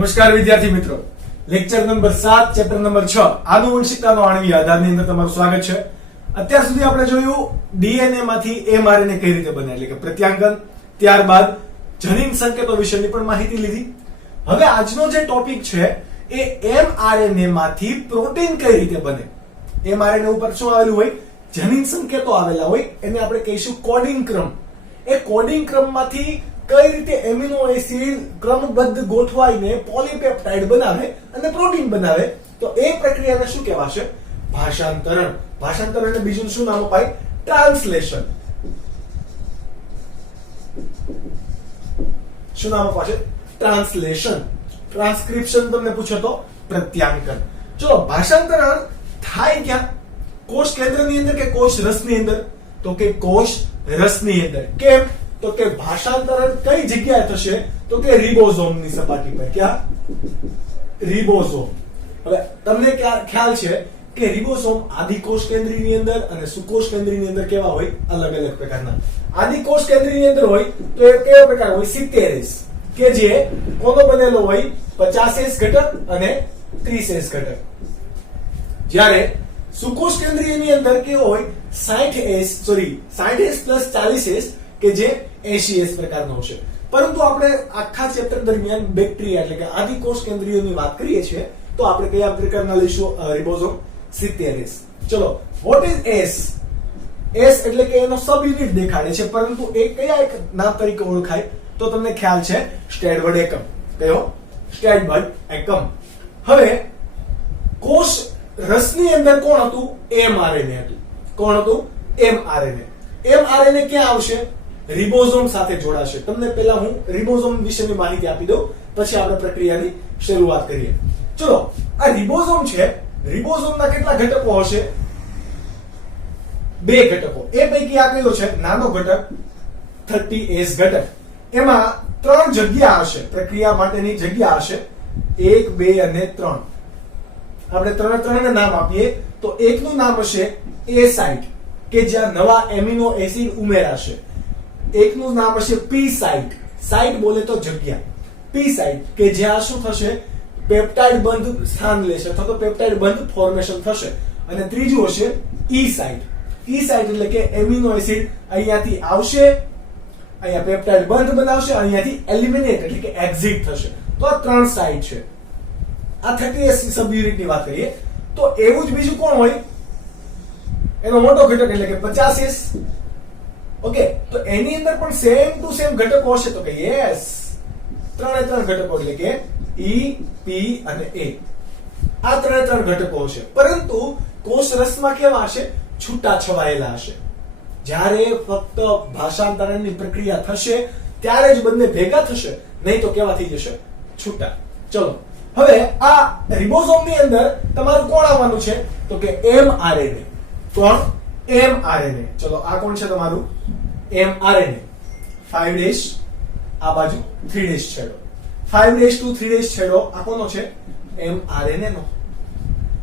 નમસ્કાર વિદ્યાર્થી મિત્રો, લેક્ચર નંબર 7 ચેપ્ટર નંબર 6 આનુવંશિકતાનો આણ્વીય આધારની અંદર તમારું સ્વાગત છે. અત્યાર સુધી આપણે જોયું ડીએનએ માંથી એમઆરએનએ કઈ રીતે બને, એટલે કે પ્રત્યાંગન, ત્યારબાદ જનીન સંકેતો વિશેની પણ માહિતી લીધી. હવે આજનો જે ટોપિક છે એ એમઆરએનએ માંથી પ્રોટીન કઈ રીતે બને. એમઆરએનએ ઉપર શું આવેલું હોય? જનીન સંકેતો આવેલા હોય, એને આપણે કહીશું કોડિંગ ક્રમ. એ કોડિંગ ક્રમમાંથી કઈ રીતે એમિનો એસિડ ક્રમબદ્ધ ગોઠવાઈને પોલીપેપ્ટાઇડ બનાવે અને પ્રોટીન બનાવે, તો એ પ્રક્રિયાને શું કહેવાશે? ભાષાંતરણ. ભાષાંતરણને બીજું શું નામ અપાય? ટ્રાન્સલેશન. શું નામ અપાશે? ટ્રાન્સલેશન. ટ્રાન્સક્રિપ્શન તમને પૂછો તો પ્રત્યાંકન. ચલો, ભાષાંતરણ થાય ક્યાં? કોષ કેન્દ્રની અંદર કે કોષ રસની અંદર? તો કે કોષ રસની અંદર. કેમ? તો કે ભાષાંતરણ કઈ જગ્યાએ થશે? તો કે રિબોઝોમની સપાટી પર. ક્યાં? રિબોઝોમ. હવે તમને ખ્યાલ છે કે રિબોઝોમ આદિકોષ કેન્દ્રની અંદર અને સુકોષ કેન્દ્રની અંદર કેવા હોય? અલગ અલગ પ્રકારના. આદિકોષ કેન્દ્રની અંદર હોય તો એ કેવા પ્રકાર હોય? 70S, કે જે કોનો બનેલો હોય? 50S ઘટક અને 30S ઘટક. જ્યારે સુકોષ કેન્દ્રીયની અંદર કેવો હોય? 60S પ્લસ 40S, કે જે 80S પ્રકારનો હશે. પરંતુ આપણે આખા ચેપ્ટર દરમિયાન બેક્ટેરિયા એટલે કે આદિકોષ કેન્દ્રીયોની વાત કરીએ છીએ તો આપણે કયા પ્રકારના લઈશું? Ribosome 70S. ચલો, વોટ ઇઝ S? S એટલે કે એનો સબ યુનિટ દેખાડે છે, પરંતુ એ કયા એક નામ તરીકે ઓળખાય? તો તમને ખ્યાલ છે, સ્ટેડવર્ડ એકમ. કયો? સ્ટેડવર્ડ એકમ. હવે કોષ રસની અંદર કોણ હતું? એમઆરએનએ હતું. કોણ હતું? એમઆરએનએ. એમઆરએનએ ક્યાં આવશે? રિબોઝોમ સાથે જોડાશે. તમને પહેલા હું રિબોઝોમ વિશેની માહિતી આપી દઉં, પછી આપણે પ્રક્રિયાની શરૂઆત કરીએ. ચલો, આ રિબોઝોમ છે. રિબોઝોમના કેટલા ઘટકો હશે? 2 ઘટકો. એ પૈકી આ કયો છે? નાનો ઘટક 30S ઘટક. એમાં 3 જગ્યા હશે, પ્રક્રિયા માટેની જગ્યા હશે. 1, 2 અને 3. આપણે ત્રણે નામ આપીએ તો એકનું નામ હશે એ સાઇટ, કે જ્યાં નવા એમિનો એસિડ ઉમેરાશે. એકનું નામ હશે પી સાઇટ. સાઇટ બોલે તો જગ્યા. પી સાઇટ, કે જ્યાં શું થશે? પેપ્ટાઇડ બંધ સ્થાન લેશે અથવા તો પેપ્ટાઇડ બંધ ફોર્મેશન થશે. અને ત્રીજું હશે ઈ સાઇટ. ઈ સાઇટ એટલે કે એમિનો એસિડ અહીંયાથી આવશે, અહીંયા પેપ્ટાઇડ બંધ બનાવશે, અહીંયાથી એલિમિનેટ એટલે કે એક્ઝિટ થશે. તો આ 3 સાઇટ છે. આ 30S સબ યુનિટની વાત કરીએ તો એવું જ બીજું કોણ હોય? એનો મોટો ઘટક એટલે કે 50S. ઓકે, તો એની અંદર પણ સેમ ટુ સેમ ઘટકો હશે. તો કે યસ, 3 ઘટકો એટલે કે ઈ, પી અને એ. આ 3 ઘટકો હશે, પરંતુ કોષ રસમાં કેવા હશે? છૂટા છવાયેલા હશે. જ્યારે ફક્ત ભાષાંતરણની પ્રક્રિયા થશે ત્યારે જ બંને ભેગા થશે, નહીં તો કેવા થઈ જશે? છૂટા. ચલો, હવે આ રિબોઝોમની અંદર તમારું કોણ આવવાનું છે? તો કે એમઆરએનએ. કોણ? એમઆરએનએ. ચલો, આ કોણ છે તમારું? એમઆરએનએ. 5' આ બાજુ 3' છેડો. 5' to 3' છેડો આ કોનો છે? એમઆરએનએ નો.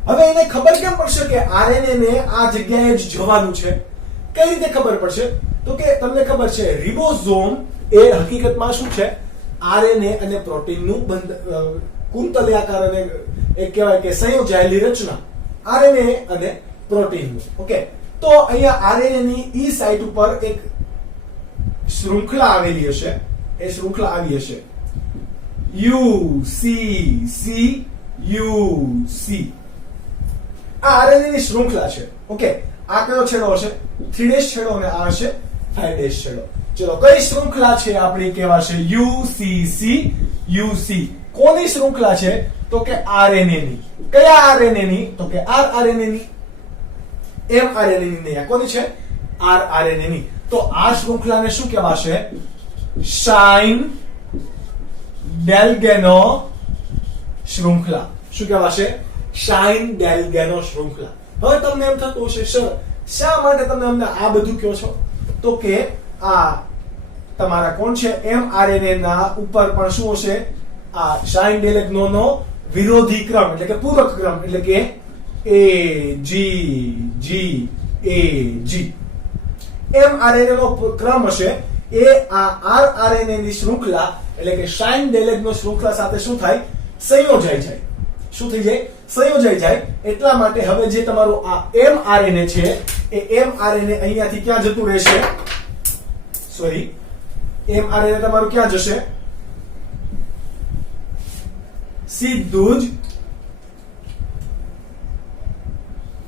હવે એને ખબર કેમ પડશે કે આરએનએ ને આ જગ્યાએ જ જવાનું છે? કઈ રીતે ખબર પડશે? તો કે તમને ખબર છે, રિબોઝોમ એ હકીકતમાં શું છે? આરએનએ અને પ્રોટીનનું કુંતલિયાકાર અને એક કહેવાય કે સંયોજાયેલી રચના, આરએનએ અને પ્રોટીનનું. ઓકે, તો અહીંયા આરએનએ ની ઈ સાઇટ ઉપર એક શૃંખલા આવેલી હશે. એ શૃંખલા આવી હશે UCCUC. આ આરએનએ ની શૃંખલા છે. ઓકે, આ કયો છેડો હશે? 3' છેડો અને આ હશે 5' છેડો. ચલો, કઈ શૃંખલા છે આપણી? કહેવાશે UCCUC. કોની શૃંખલા છે? તો કે આરએનએ ની. કયા આરએનએ ની? તો કે આરઆરએનએ ની. એમઆરએનએ ની નહીં. કોની છે? આરઆરએનએ ની. તો આ શૃંખલાને શું કહેવાશે? શાઇન-ડેલ્ગેનો શૃંખલા. શું કહેવાશે? શાઇન-ડેલ્ગેનો શૃંખલા. હવે તમને એમ થતું હશે, સર શા માટે તમે અમને આ બધું કહો છો? તો કે આ તમારા કોણ છે? એમઆરએનએ ના ઉપર પણ શું હશે? આ શાઇન-ડેલ્ગેનો નો વિરોધી ક્રમ એટલે કે પૂરક ક્રમ એટલે કે AGGAG. એમઆરએનએ નો ક્રમ હશે એ આ આરઆરએનએ ની શૃંખલા એટલે કે શાઇન-ડેલ્ગેનો શૃંખલા સાથે શું થાય? સંયોજાઈ જાય. શું થઈ જાય? સંયોજાઈ જાય. એટલા માટે હવે જે તમારું આ mRNA છે એ mRNA અહીંયાથી ક્યાં જતું રહેશે? સોરી, mRNA તમારું ક્યાં જશે? સીધું જ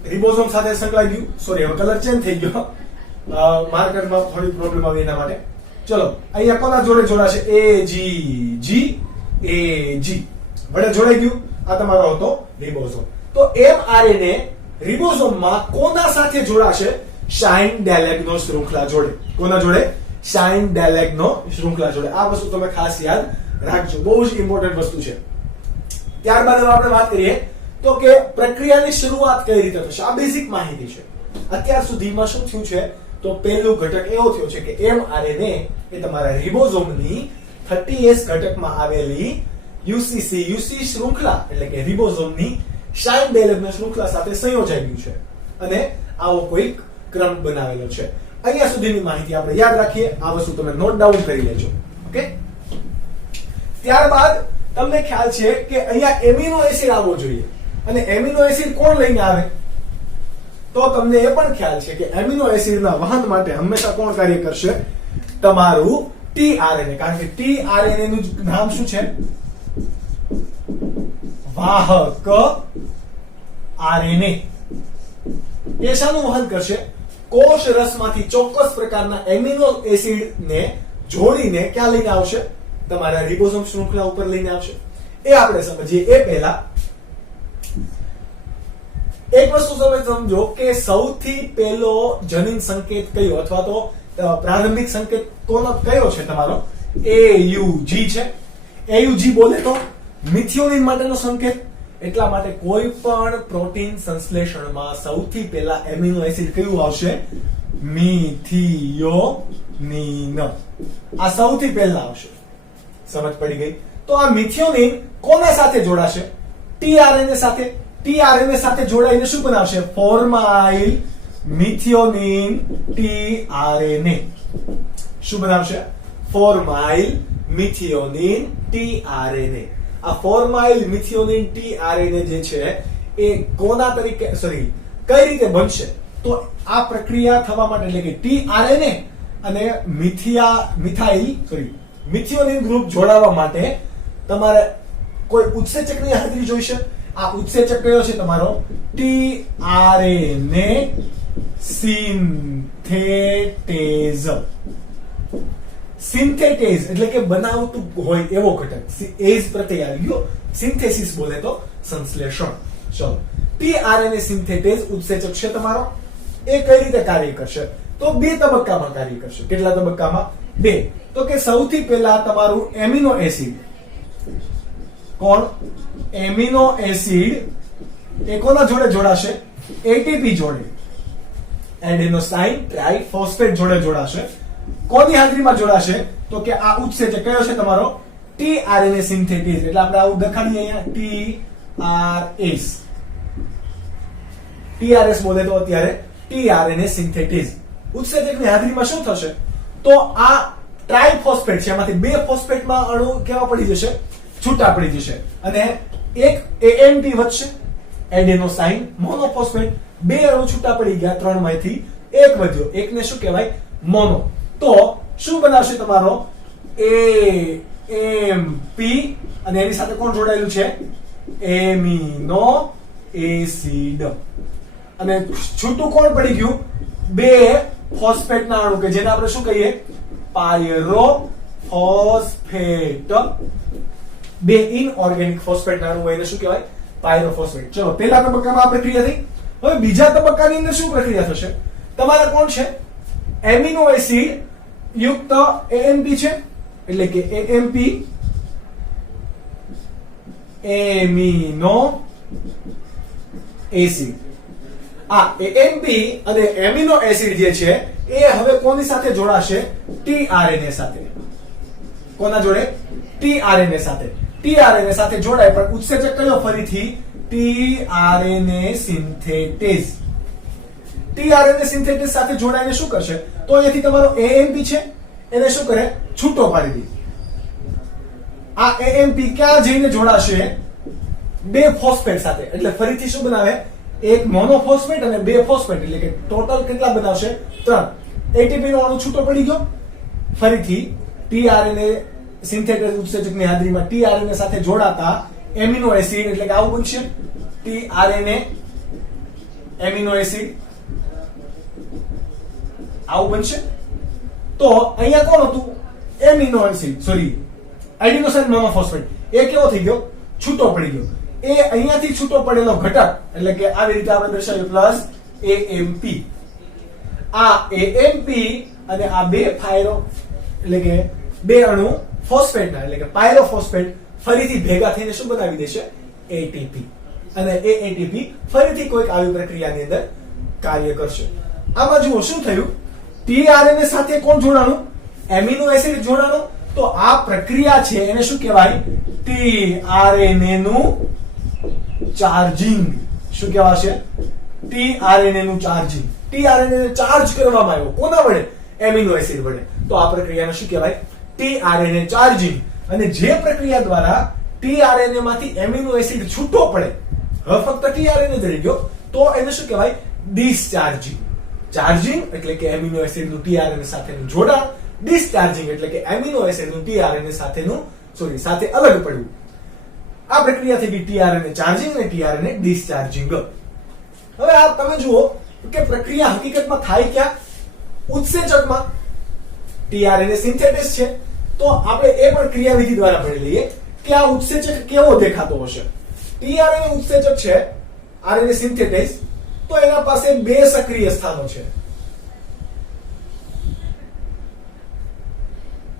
રિબોઝોમ સાથે સંકળાઈ ગયું. સોરી, હવે કલર ચેન્જ થઈ ગયો, માર્કરમાં થોડી પ્રોબ્લેમ આવી એના માટે. ચલો, અહીંયા કોના જોડે જોડાશે? AGG વડે જોડાઈ ગયું. આ તમારો હતો રિબોઝોમ. તો mRNA રિબોઝોમમાં કોના સાથે જોડાશે? શાઇન-ડેલેગ્નો શૃંખલા જોડે. કોના જોડે? શાઇન-ડેલેગ્નો શૃંખલા જોડે. આ વસ્તુ તમે ખાસ યાદ રાખજો, બહુ જ ઇમ્પોર્ટન્ટ વસ્તુ છે. ત્યારબાદ હવે આપણે વાત કરીએ તો કે પ્રક્રિયાની શરૂઆત કઈ રીતે થશે. આ બેઝિક માહિતી છે. અત્યાર સુધીમાં શું થયું છે? તો પહેલું ઘટક એવો થયો છે કે mRNA એ તમારા રિબોઝોમની 30S ઘટકમાં આવેલી UC શૃંખલા એટલે કે રિબોઝોમની શાઇન-ડેલેગ્નો શૃંખલા સાથે સંયોજાઈ ગયું છે અને આવો કોઈ ક્રમ બનાવેલો છે. અહીંયા સુધીની માહિતી આપણે યાદ રાખીએ. આ વસ્તુ તમે નોટ ડાઉન કરી લેજો. ઓકે. ત્યારબાદ તમને ખ્યાલ છે કે અહીંયા એમિનો એસિડ આવવો જોઈએ અને એમિનો એસિડ કોણ લઈને આવે? તો તમને એ પણ ખ્યાલ છે કે એમિનો એસિડના વહન માટે હંમેશા કોણ કાર્ય કરશે? તમારું tRNA. કારણ કે tRNA નું નામ શું છે? વાહક RNA. એ શાનું વહન કરશે? કોષ રસમાંથી ચોક્કસ પ્રકારના એમિનો એસિડને જોડીને ક્યાં લઈને આવશે? તમારા રિબોઝોમ શૃંખલા ઉપર લઈને આવશે. એ આપણે સમજીએ એ પહેલા એક વસ્તુ તમે સમજો કે સૌથી પહેલો જનીન સંકેત કયો અથવા તો પ્રારંભિક સંકેત કોનો કયો છે? તમારો AUG છે. AUG બોલે તો મિથિયોનિન માટેનો સંકેત. એટલા માટે કોઈ પણ પ્રોટીન સંશ્લેષણમાં સૌથી પહેલા એમિનો એસિડ કયું આવશે? મિથિયોનિન. આ સૌથી પહેલા આવશે. સમજ પડી ગઈ? તો આ મિથિયોનિન કોના સાથે જોડાશે? tRNA સાથે. tRNA સાથે જોડાઈને શું બનાવશે? ફોર્માઇલ મિથિયોનિન tRNA. શું બનાવશે? ફોર્માઇલ મિથિયોનિન tRNA. આ ફોર્માઇલ મિથિયોનિન tRNA જે છે એ કોના તરીકે સોરી કઈ રીતે બનશે? તો આ પ્રક્રિયા થવા માટે એટલે કે tRNA અને મિથિયોનિન ગ્રુપ જોડાવા માટે તમારે કોઈ ઉત્સેચકની હાજરી જોઈશે. આ ઉત્સેચક કયો છે? તમારો tRNA સિન્થેટેઝ. સિન્થેટેઝ એટલે કે બનાવતું હોય એવો ઘટક. એઝ પ્રત્યય આવી ગયો. સિન્થેસિસ બોલે તો સંશ્લેષણ. ચલો, tRNA સિન્થેટેઝ ઉત્સેચક છે તમારો. એ કઈ રીતે કાર્ય કરશે? તો બે તબક્કામાં કાર્ય કરશે. કેટલા તબક્કામાં? બે. તો કે સૌથી પહેલા તમારું એમિનો એસિડ. કોણ? એમિનો એસિડ એ કોના જોડે જોડાશે? ATP જોડે. એડેનોસાઇન ટ્રાઇફોસ્ફેટ જોડે જોડાશે. કોની હાજરીમાં જોડાશે? તો કે આ ઉત્સેચક કયો છે તમારો? tRNA સિન્થેટેઝ. એટલે આપણે આવું લખાણીએ અહીંયા TRS બોલે તો અત્યારે tRNA સિન્થેટેઝ. ઉત્સેચકની હાજરીમાં શું થશે? તો આ ટ્રાઇફોસ્ફેટ છે એમાંથી બે ફોસ્ફેટમાં અણુ કેવા પડી જશે? છૂટા પડી જશે અને એક AMP વધશે. એડેનોસાઇન મોનોફોસ્ફેટ. બે અણુ છૂટા પડી ગયા, ત્રણમાંથી એક વધ્યો. એકને શું કહેવાય? મોનો. તો શું બનાવશે તમારો? AMP અને એની સાથે કોણ જોડાયેલું છે? Amino acid. અને છૂટું કોણ પડી ગયું? બે ફોસ્ફેટના અણુ કે જેને આપણે શું કહીએ? પાયરોફોસ્ફેટ. બે ઇનઓર્ગેનિક ફોસ્ફેટના અણુ એને શું કહેવાય? પાયરોફોસ્ફેટ. ચલો, પહેલા તબક્કામાં આ પ્રક્રિયા થઈ. હવે બીજા તબક્કાની અંદર શું પ્રક્રિયા થશે? તમારે કોણ છે? એમિનો એસિડ યુક્ત AMP છે એટલે કે AMP એમિનો એસિડ. આ AMP અને એમિનો એસિડ જે છે એ હવે કોની સાથે જોડાશે? tRNA સાથે. કોના જોડે? tRNA સાથે. tRNA સાથે જોડાય પણ ઉત્સેચક કયો? ફરીથી tRNA સિન્થેટેઝ. tRNA સિન્થેટેઝ સાથે જોડાઈને શું કરશે? તો અહીંયાથી તમારો AMP છે એને શું કરે? છૂટો પાડી દે. આ AMP ક્યાં જઈને જોડાશે? બે ફોસ્ફેટ સાથે. એટલે ફરીથી શું બનાવે? એક મોનોફોસ્ફેટ અને બે ફોસ્ફેટ, એટલે કે ટોટલ કેટલા બનાવશે? 3. ATP નો અણુ છૂટો પડી ગયો. ફરીથી tRNA સિન્થેટિક ઉત્સેચકની હાજરીમાં tRNA સાથે જોડાતા એમિનો એસિડ, એટલે કે આવું બનશે tRNA એમિનો એસિડ, આવું બનશે. તો અહીંયા કોણ હતું? Amino acid, sorry adenosine monophosphate. એ કેવો થઈ ગયો? છૂટો પડી ગયો. એ અહીંયાથી છૂટો પડેલો ઘટક, એટલે કે આવી રીતે આપણે દર્શાવ્યું પ્લસ AMP. આ AMP અને આ બે ફાયરો, એટલે કે બે અણુ ફોસ્ફેટના, એટલે કે પાયરોફોસ્ફેટ ફરીથી ભેગા થઈને શું બનાવી દેશે? ATP. અને એ ATP ફરીથી કોઈક આવી પ્રક્રિયાની અંદર કાર્ય કરશે. આમાં જુઓ શું થયું? tRNA સાથે કોણ જોડાણું? Amino acid જોડાણું. તો આ પ્રક્રિયા છે એને શું કહેવાય? tRNA નું ચાર્જિંગ. શું કહેવાશે? tRNA નું ચાર્જિંગ. tRNA ને ચાર્જ કરવામાં આવ્યો. કોના વડે? એમિનો એસિડ વડે. તો આ પ્રક્રિયાને શું કહેવાય? tRNA charging. અને જે પ્રક્રિયા દ્વારા tRNA માંથી એમિનો એસિડ છૂટો પડે, હવે ફક્ત tRNA જ રહી ગયો, તો એને શું કહેવાય? ડિસ્ચાર્જિંગ. ચાર્જિંગ એટલે કે એમિનો એસિડ નું tRNA સાથેનું જોડાણ, ડિસ્ચાર્જિંગ એટલે કે એમિનો એસિડ નું tRNA સાથેનું સાથે અલગ પડવું. આ પ્રક્રિયા થઈ ગઈ tRNA ચાર્જિંગ અને tRNA ડિસ્ચાર્જિંગ. હવે આ તમે જુઓ કે પ્રક્રિયા હકીકતમાં થાય ક્યાં? ઉત્સેચકમાં. tRNA સિન્થેટિસ છે, તો આપણે એ પણ ક્રિયાવિધિ દ્વારા ભણી લઈએ કે આ ઉત્સેચક કેવો દેખાતો હશે. tRNA ઉત્સેચક છે, RNA સિન્થેટિસ, તો એના પાસે બે સક્રિય સ્થાનો છે.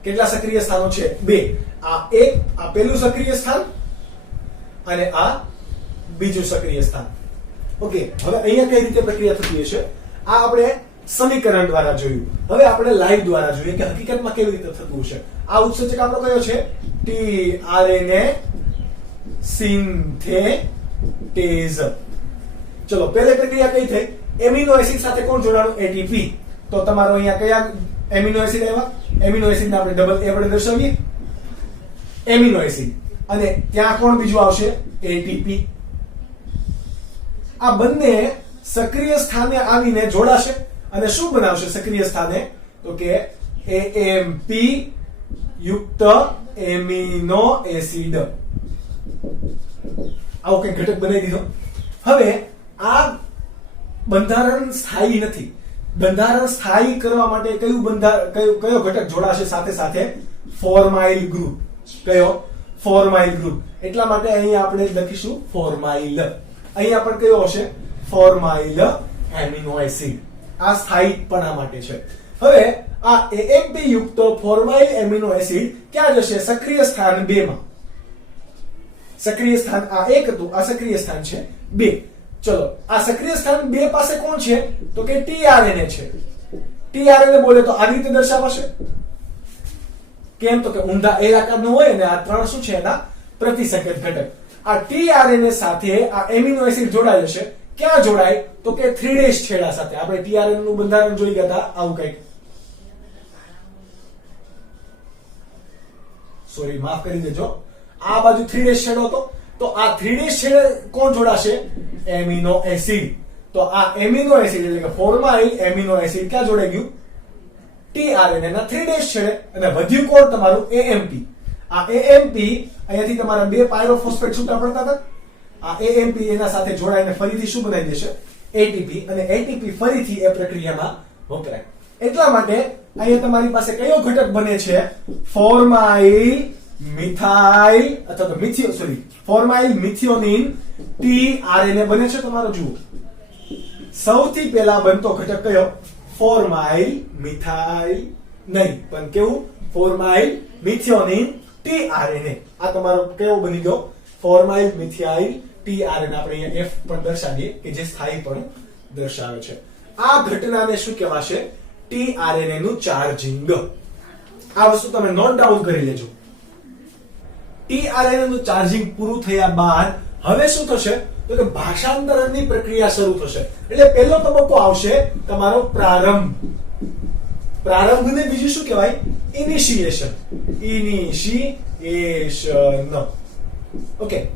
કેટલા સક્રિય સ્થાનો છે? બે. આ પેલું સક્રિય સ્થાન અને આ બીજું સક્રિય સ્થાન. ઓકે, હવે અહીંયા કઈ રીતે પ્રક્રિયા થતી હશે? આ આપણે સમીકરણ દ્વારા જોયું. હવે આપણે લાઈવ દ્વારા જોઈએ કે હકીકતમાં કેવી રીતે થતું હશે. આ ઉત્સેચક આપણો કયો છે? tRNA સિન્થેટેઝ. ચલો, પહેલી પ્રક્રિયા કઈ થઈ? એમિનો એસિડ સાથે કોણ જોડાણું? ATP. તો તમારો અહીંયા કયા એમિનો એસિડ આવ્યા? એમિનો એસિડ ને આપણે ડબલ A વડે દર્શાવીએ. Amino acid. અને ત્યાં કોણ બીજું આવશે? ATP. આ બંને સક્રિય સ્થાને આવીને જોડાશે અને શું બનાવશે સક્રિય સ્થાને? તો કે AMP યુક્ત એમિનો એસિડ. આવો કઈ ઘટક બનાવી દીધો. હવે આ બંધારણ સ્થાયી નથી. બંધારણ સ્થાયી કરવા માટે કયો ઘટક જોડાશે સાથે સાથે? ફોર્માઇલ ગ્રુપ. કયો? ફોર્માઇલ ગ્રુપ. એટલા માટે અહીંયા આપણે લખીશું ફોર્માઇલ. અહીંયા પણ કયો હશે? ફોર્માઇલ એમિનો એસિડ. આ સ્થાયીપણા માટે છે. હવે આ AMP યુક્ત ફોર્માઇલ એમિનો એસિડ ક્યાં જશે? સક્રિય સ્થાન 2 માં. સક્રિય સ્થાન આ 1 હતું, આ સક્રિય સ્થાન છે 2. ચલો, આ સક્રિય સ્થાન 2 પાસે કોણ છે? તો કે tRNA છે. tRNA બોલે તો આવી રીતે દર્શાવાશે. કેમ? તો કે ઊંધા એ આકારનો હોય ને આ 3 શું છે? એના પ્રતિસંકેત ઘટક. આ tRNA સાથે આ એમિનો એસિડ જોડાય જશે. ક્યાં જોડાય? તો કે 3' છેડા સાથે. આપણે tRNA નું બંધારણ જોઈ ગયા હતા આવું કંઈક. સોરી, માફ કરી દેજો. આ બાજુ 3' છેડો હતો, તો આ 3' છેડે કોણ જોડાશે? Amino acid. તો આ એમિનો એસિડ એટલે કે ફોર્માઇલ એમિનો એસિડ ક્યાં જોડાઈ ગયું? tRNA ના 3' છેડે. અને વધ્યું કોણ? તમારું AMP. આ AMP અહીંયાથી તમારા બે પાયરોફોસ્ફેટ છૂટા પડતા હતા. આ AMP એના સાથે જોડાઈને ફરીથી શું બનાવી દેશે? ATP. અને ATP ફરીથી એ પ્રક્રિયામાં વપરાય. એટલા માટે અહીંયા તમારી પાસે કયો ઘટક બને છે? ફોર્માઇલ મિથાઇલ અથવા તો ફોર્માઇલ મિથિયોનિન tRNA બને છે. તમારો જુઓ, સૌથી પહેલા બનતો ઘટક કયો? ફોર્માઇલ મિથાઇલ નહીં, પણ કેવું? ફોર્માઇલ મિથિયોનિન tRNA. આ તમારો કેવો બની ગયો? ફોર્માઇલ મિથાઇલ tRNA. આપણે અહીંયા F પણ દર્શાવીએ કે જે સ્થાયી પણ દર્શાવે છે. આ ઘટનાને શું કહેવાશે? tRNA નું ચાર્જિંગ. આ વસ્તુ તમે નોટ ડાઉન કરી લેજો. tRNA નું ચાર્જિંગ પૂરું થયા બાદ હવે શું થશે? તો કે ભાષાંતરણની પ્રક્રિયા શરૂ થશે. એટલે પહેલો તબક્કો આવશે તમારો પ્રારંભ. પ્રારંભને બીજું શું કહેવાય? ઇનિશિએશન. ઓકે,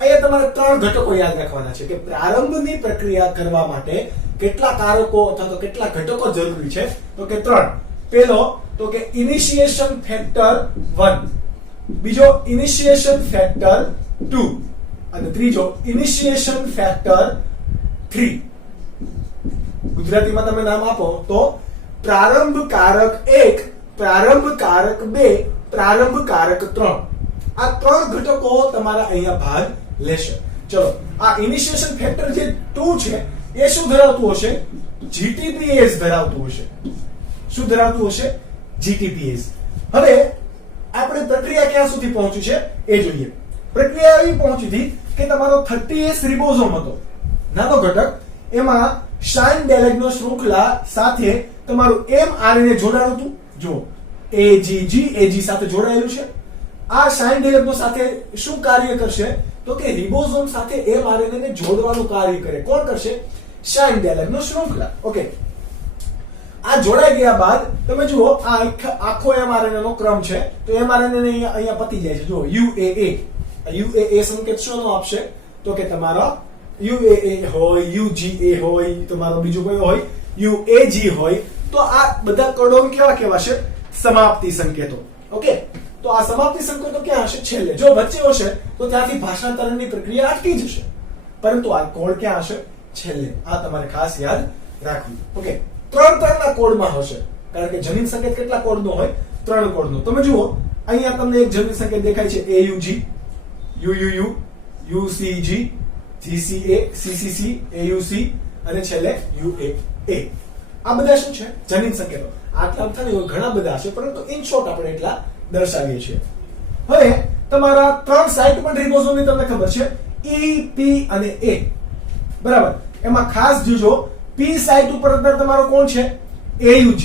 અહીંયા તમારે 3 ઘટકો યાદ રાખવાના છે કે પ્રારંભની પ્રક્રિયા કરવા માટે કેટલા કારકો અથવા તો કેટલા ઘટકો જરૂરી છે, તો કે 3. પહેલો તો કે ઇનિશિયેશન ફેક્ટર 1, બીજો ઇનિશિયેશન ફેક્ટર 2 અને ત્રીજો ઇનિશિયેશન ફેક્ટર 3. ગુજરાતીમાં તમે નામ આપો તો પ્રારંભ કારક 1, પ્રારંભ કારક 2, પ્રારંભ કારક 3. આ 3 ઘટકો તમારા અહીંયા ભાગ લેશે. ચલો, આ ઇનિશિયેશન ફેક્ટર જે 2 છે એ શું ધરાવતું હશે? GTPase ધરાવતું હશે. શું ધરાવતું હશે? GTPase. હવે આપણે પ્રક્રિયા ક્યાં સુધી પહોંચી છે એ જોઈએ. પ્રક્રિયા એવી પહોંચી હતી કે તમારો 30S રિબોઝોમ હતો, નાનો ઘટક, એમાં શાઇન-ડેલેગ્નો શૃંખલા સાથે તમારું mRNA જોડાણું હતું. જો AG સાથે જોડાયેલું છે. આ શાઇન-ડેલેગ્નો સાથે શું કાર્ય કરશે? તો કે રિબોઝોમ સાથે mRNA ને જોડવાનું કાર્ય કરે. કોણ કરશે? શાઇન-ડેલેગ્નો શૃંખલા. ઓકે, આ જોડાઈ ગયા બાદ તમે જુઓ આ આખો mRNA નો ક્રમ છે. તો mRNA ને અહીંયા પતી જાય છે. જો UAA સંકેત શોનો આપશે? તો કે તમારો UAA હોય, UGA હોય, તમારો બીજો કયો હોય, UAG હોય. તો આ બધા કોડોન કેવા છે? સમાપ્તિ સંકેતો. ઓકે, તો આ સમાપ્તિ સંકેતો ક્યાં હશે? છેલ્લે. જો વચ્ચે હશે તો ત્યાંથી ભાષાંતરણની પ્રક્રિયા અટકી જશે, પરંતુ આ કોડ ક્યાં હશે? છેલ્લે. આ તમારે ખાસ યાદ રાખવું. ઓકે, 3 ના કોડમાં હશે, કારણ કે જનીન સંકેત કેટલા કોડનો હોય? 3 કોડનો. તમે જુઓ અહીંયા તમને એક જનીન સંકેત દેખાય છે, AUG, UUU, UCG, GCA, CCC, AUC અને છેલ્લે UAA. આ બધા શું છે? જનીન સંકેતો. આટલા થાય ઘણા બધા છે, પરંતુ ઇન શોર્ટ આપણે એટલા દર્શાવીએ છીએ. હવે તમારા 3 સાઇટ પણ રિબોઝોમની તમને ખબર છે, E, P અને A. બરાબર. એમાં ખાસ જોજો P સાઇટ ઉપર અંદર તમારો કોણ છે? AUG.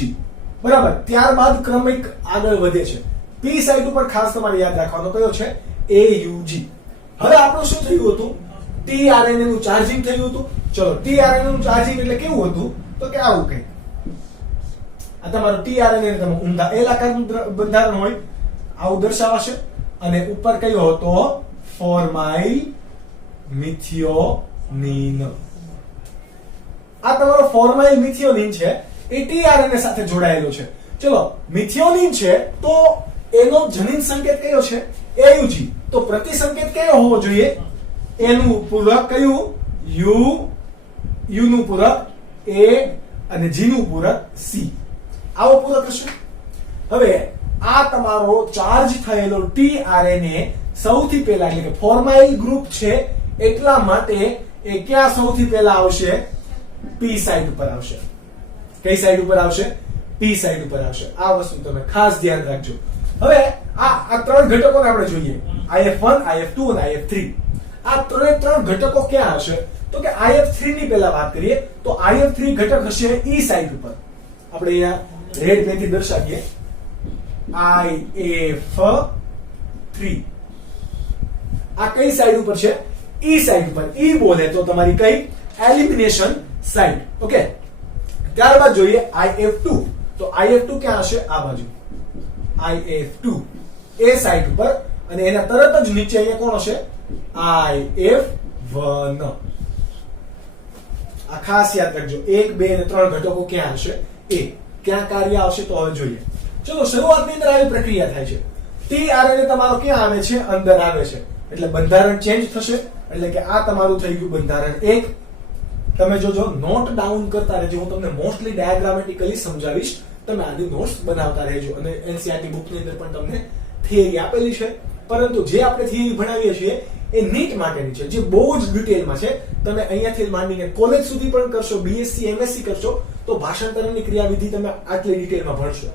બરાબર. ત્યારબાદ ક્રમિક આગળ વધે છે. P સાઇટ ઉપર ખાસ તમારે યાદ રાખવાનો કયો છે? AUG. હવે આપણું શું થયું હતું? tRNA નું ચાર્જિંગ થયું હતું. ચલો, tRNA નું ચાર્જિંગ એટલે કેવું હતું? તો કે આવું કંઈક. આ તમારું tRNA ને તમે ઊંધા L આકારનું બંધારણ હોય, આવું દર્શાવાશે. અને ઉપર કયો હતો? ફોર્માઇલ મિથિયોનિન. આ તમારો ફોર્માઇલ મિથિયોનિન છે, એ tRNA સાથે જોડાયેલો છે. ચલો, મિથિયોનિન છે તો એનો જનીન સંકેત કયો છે? AUG. તો પ્રતિસંકેત કયો હોવો જોઈએ? A નું પૂરક કયું? U, U નું પૂરક A અને G નું પૂરક C. આવો પૂરક હશે. હવે આ તમારો ચાર્જ થયેલો tRNA સૌથી પહેલા, એટલે કે ફોર્માઇલ ગ્રુપ છે એટલા માટે એ ક્યાં સૌથી પહેલા આવશે? P સાઇટ ઉપર આવશે. કઈ સાઇટ ઉપર આવશે? P સાઇટ ઉપર આવશે. આ વસ્તુ તમે ખાસ ધ્યાન રાખજો. હવે આ 3 ઘટકોને આપણે જોઈએ, IF1, IF2 અને IF3. આ 3 ઘટકો ક્યાં હશે? તો કે IF3 ની પહેલા વાત કરીએ તો IF3 ઘટક હશે E સાઇટ ઉપર. આપણે અહીંયા રેડ પેનથી દર્શાવીએ, IF3. આ કઈ સાઇડ ઉપર છે? E સાઇડ ઉપર. E બોલે તો તમારી કઈ? Elimination side. ઓકે, ત્યારબાદ જોઈએ IF2. તો IF2 ક્યાં હશે? આ બાજુ. IF2 એ સાઇડ ઉપર, અને એના તરત જ નીચે અહીંયા કોણ હશે? IF1. આ ખાસ યાદ રાખજો. 1, 2 અને 3 ઘટકો ક્યાં હશે? એ ક્યાં કાર્ય આવશે? તો હવે જોઈએ. ચલો, શરૂઆતની અંદર આવી પ્રક્રિયા થાય છે. tRNA તમારો ક્યાં આવે છે? અંદર આવે છે. એટલે બંધારણ ચેન્જ થશે. એટલે કે આ તમારું થઈ ગયું બંધારણ 1. તમે જોજો, નોટ ડાઉન કરતા રહેજો. હું તમને મોસ્ટલી ડાયાગ્રામેટિકલી સમજાવીશ. તમે આની નોટ્સ બનાવતા રહેજો. અને NCERT બુકની અંદર પણ તમને થિયરી આપેલી છે, પરંતુ જે આપણે થિયરી ભણાવીએ છીએ એ નીટ માટેની છે, જે બહુ જ ડિટેલમાં છે. તમે અહીંયાથી માંડીને કોલેજ સુધી પણ કરશો, BSc MSc કરશો તો ભાષાંતરની ક્રિયાવિધિ તમે આટલી ડિટેલમાં ભણશો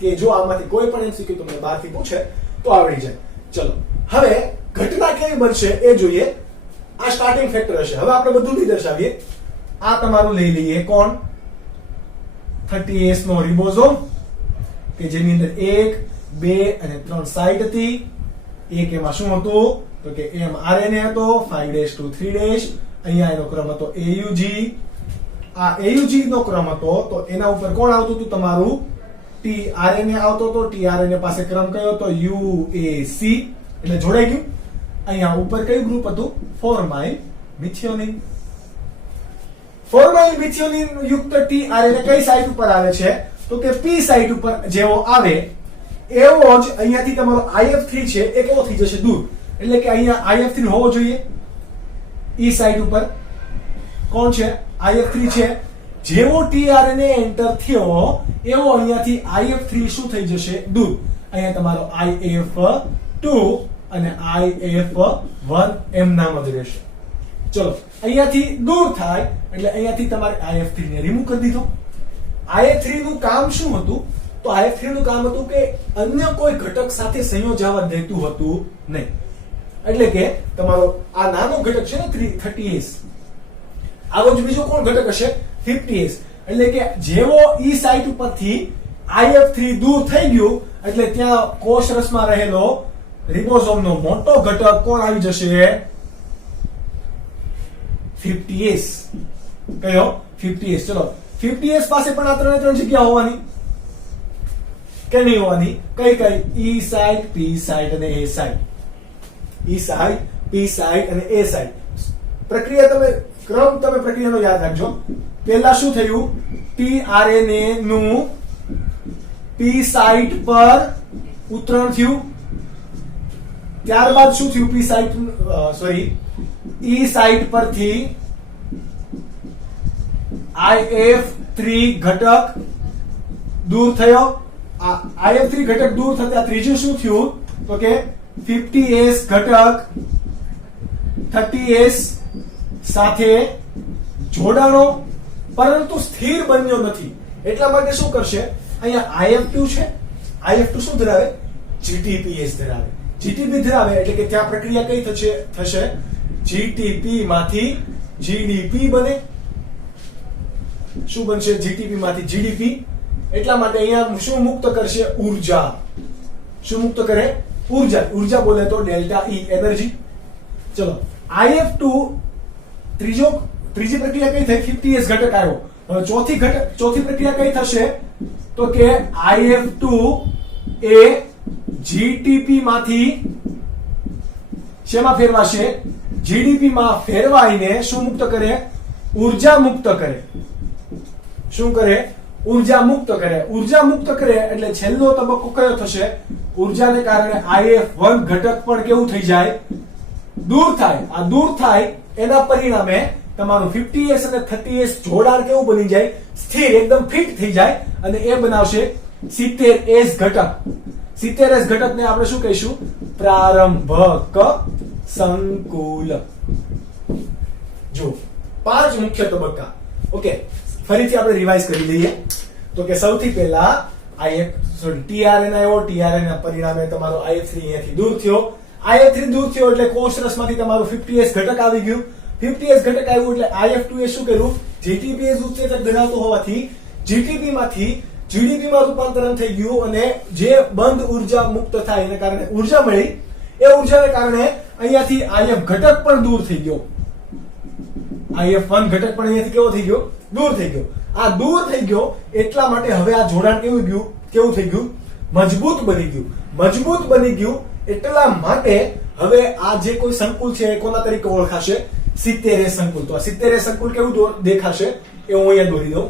કે જો આમાંથી કોઈ પણ MCQ તમને બહારથી પૂછે તો આવડી જાય. ચલો, હવે ઘટના કેવી બનશે એ જોઈએ. આ સ્ટાર્ટિંગ ફેક્ટર હશે. હવે આપણે બધું નહીં દર્શાવીએ. આ તમારું લઈ લઈએ કોણ? 30S નો રિબોઝોમ, કે જેની અંદર 1, 2 અને 3 સાઇટ હતી. એક એમાં શું હતું? તો કે mRNA હતો, 5' to 3'. અહીંયા એનો ક્રમ હતો AUG. આ AUG નો ક્રમ હતો તો એના ઉપર કોણ આવતું હતું? તમારું tRNA આવતો તો tRNA પાસે ક્રમ કયો હતો UAC એટલે જોડાઈ ગયું અહીંયા ઉપર કયું ગ્રુપ હતું ફોર્માઇલ મિથિયોનિન ફોર્માઇલ મિથિયોનિન યુક્ત tRNA કઈ સાઇટ ઉપર આવે છે તો કે P સાઇટ ઉપર જેવો આવે એવો જ અહીંયાથી તમારો IF3 છે એ કેવો થઈ જશે દૂર એટલે કે અહીંયા IF3 હોવો જોઈએ E સાઇટ ઉપર કોણ છે IF3 છે જેવો tRNA એન્ટર થયો એવો અહીંયાથી IF3 શું થઈ જશે દૂર અહીંયા તમારો IF2 અને IF1 એમ નામ જ રહેશે ચલો અહીંયાથી દૂર થાય એટલે અહીંયાથી તમારે IF3 ને રિમૂવ કરી દીધો IF3 નું કામ શું હતું તો IF3 નું કામ હતું કે અન્ય કોઈ ઘટક સાથે સંયોજાવા દેતું હતું નહીં એટલે કે તમારો આ નાનો ઘટક છે ને 30S આવો જ બીજો કોણ ઘટક હશે 50S એટલે કે જેવો E સાઇટ ઉપરથી IF3 દૂર થઈ ગયું એટલે ત્યાં કોષ રસમાં રહેલો રિબોસોમનો મોટો ઘટક કોણ આવી જશે 50S કયો 50S ચલો 50S પાસે પણ આ ત્રણે જગ્યા હોવાની કે નહીં હોવાની કઈ E સાઇટ P સાઇટ અને A site E site P site અને A સાઇટ પ્રક્રિયા તમે પ્રક્રિયાનો યાદ રાખજો પહેલા શું થયું tRNA નું P સાઇટ પર ઉતરણ થયું ત્યારબાદ શું થયું P સાઇટ E સાઇટ પરથી IF3 ઘટક દૂર થયો આ IF3 ઘટક દૂર થતા ત્રીજું શું થયું તો કે 50S ઘટક 30S સાથે જોડાણો પરંતુ સ્થિર બન્યો નથી એટલા માટે શું કરશે અહીંયા IF2 છે IF2 શું ધરાવે GTPS ધરાવે GTP ધરાવે એટલે કે ત્યાં પ્રક્રિયા કઈ થશે GTP માંથી GDP બને શું બનશે GTP માંથી GDP એટલા માટે અહીંયા શું મુક્ત કરશે ઊર્જા શું મુક્ત કરે ઊર્જા બોલે તો ડેલ્ટા E એનર્જી ચલો IF2 ત્રીજી પ્રક્રિયા કઈ થઈ 50S ઘટક આવ્યો હવે ચોથી પ્રક્રિયા કઈ થશે તો કે IF2 એ GTP માંથી શેમાં ફેરવાશે GDP માં ફેરવાઈને શું મુક્ત કરે ઊર્જા મુક્ત કરે શું કરે ઊર્જા મુક્ત કરે એટલે છેલ્લો તબક્કો કયો થશે ઊર્જાને કારણે IF1 ઘટક પણ કેવું થઈ જાય દૂર થાય એના પરિણામે તમારું 50S અને 30S જોડાણ કેવું બની જાય સ્થિર એકદમ ફિટ થઈ જાય અને એ બનાવશે 70S ઘટકને આપણે શું કહીશું પ્રારંભક સંકુલ જો 5 મુખ્ય તબક્કા ઓકે ફરીથી આપણે રિવાઇઝ કરી લઈએ તો કે સૌથી પહેલા tRNA આવ્યો tRNA પરિણામે તમારો IF3 અહીંયાથી દૂર થયો એટલે કોષ રસમાંથી તમારું 50S ઘટક આવી ગયું 50S ઘટક આવ્યું એટલે IF2 એ શું કર્યું GTPS ઉત્સેચક ધરાવતો હોવાથી GTP માંથી GDP માં રૂપાંતરણ થઈ ગયું અને જે બંધ ઊર્જા મુક્ત થાય એને કારણે ઊર્જા મળી એ ઊર્જાને કારણે અહીંયાથી IF ઘટક પણ દૂર થઈ ગયો IF1 ઘટક પણ અહીંયાથી કેવો થઈ ગયો દૂર થઈ ગયો આ દૂર થઈ ગયો એટલા માટે હવે આ જોડાણ કેવું થઈ ગયું મજબૂત બની ગયું એટલા માટે હવે આ જે કોઈ સંકુલ છે એ કોના તરીકે ઓળખાશે 70S સંકુલ તો આ 70S સંકુલ કેવું દેખાશે એ હું અહીંયા દોરી દઉં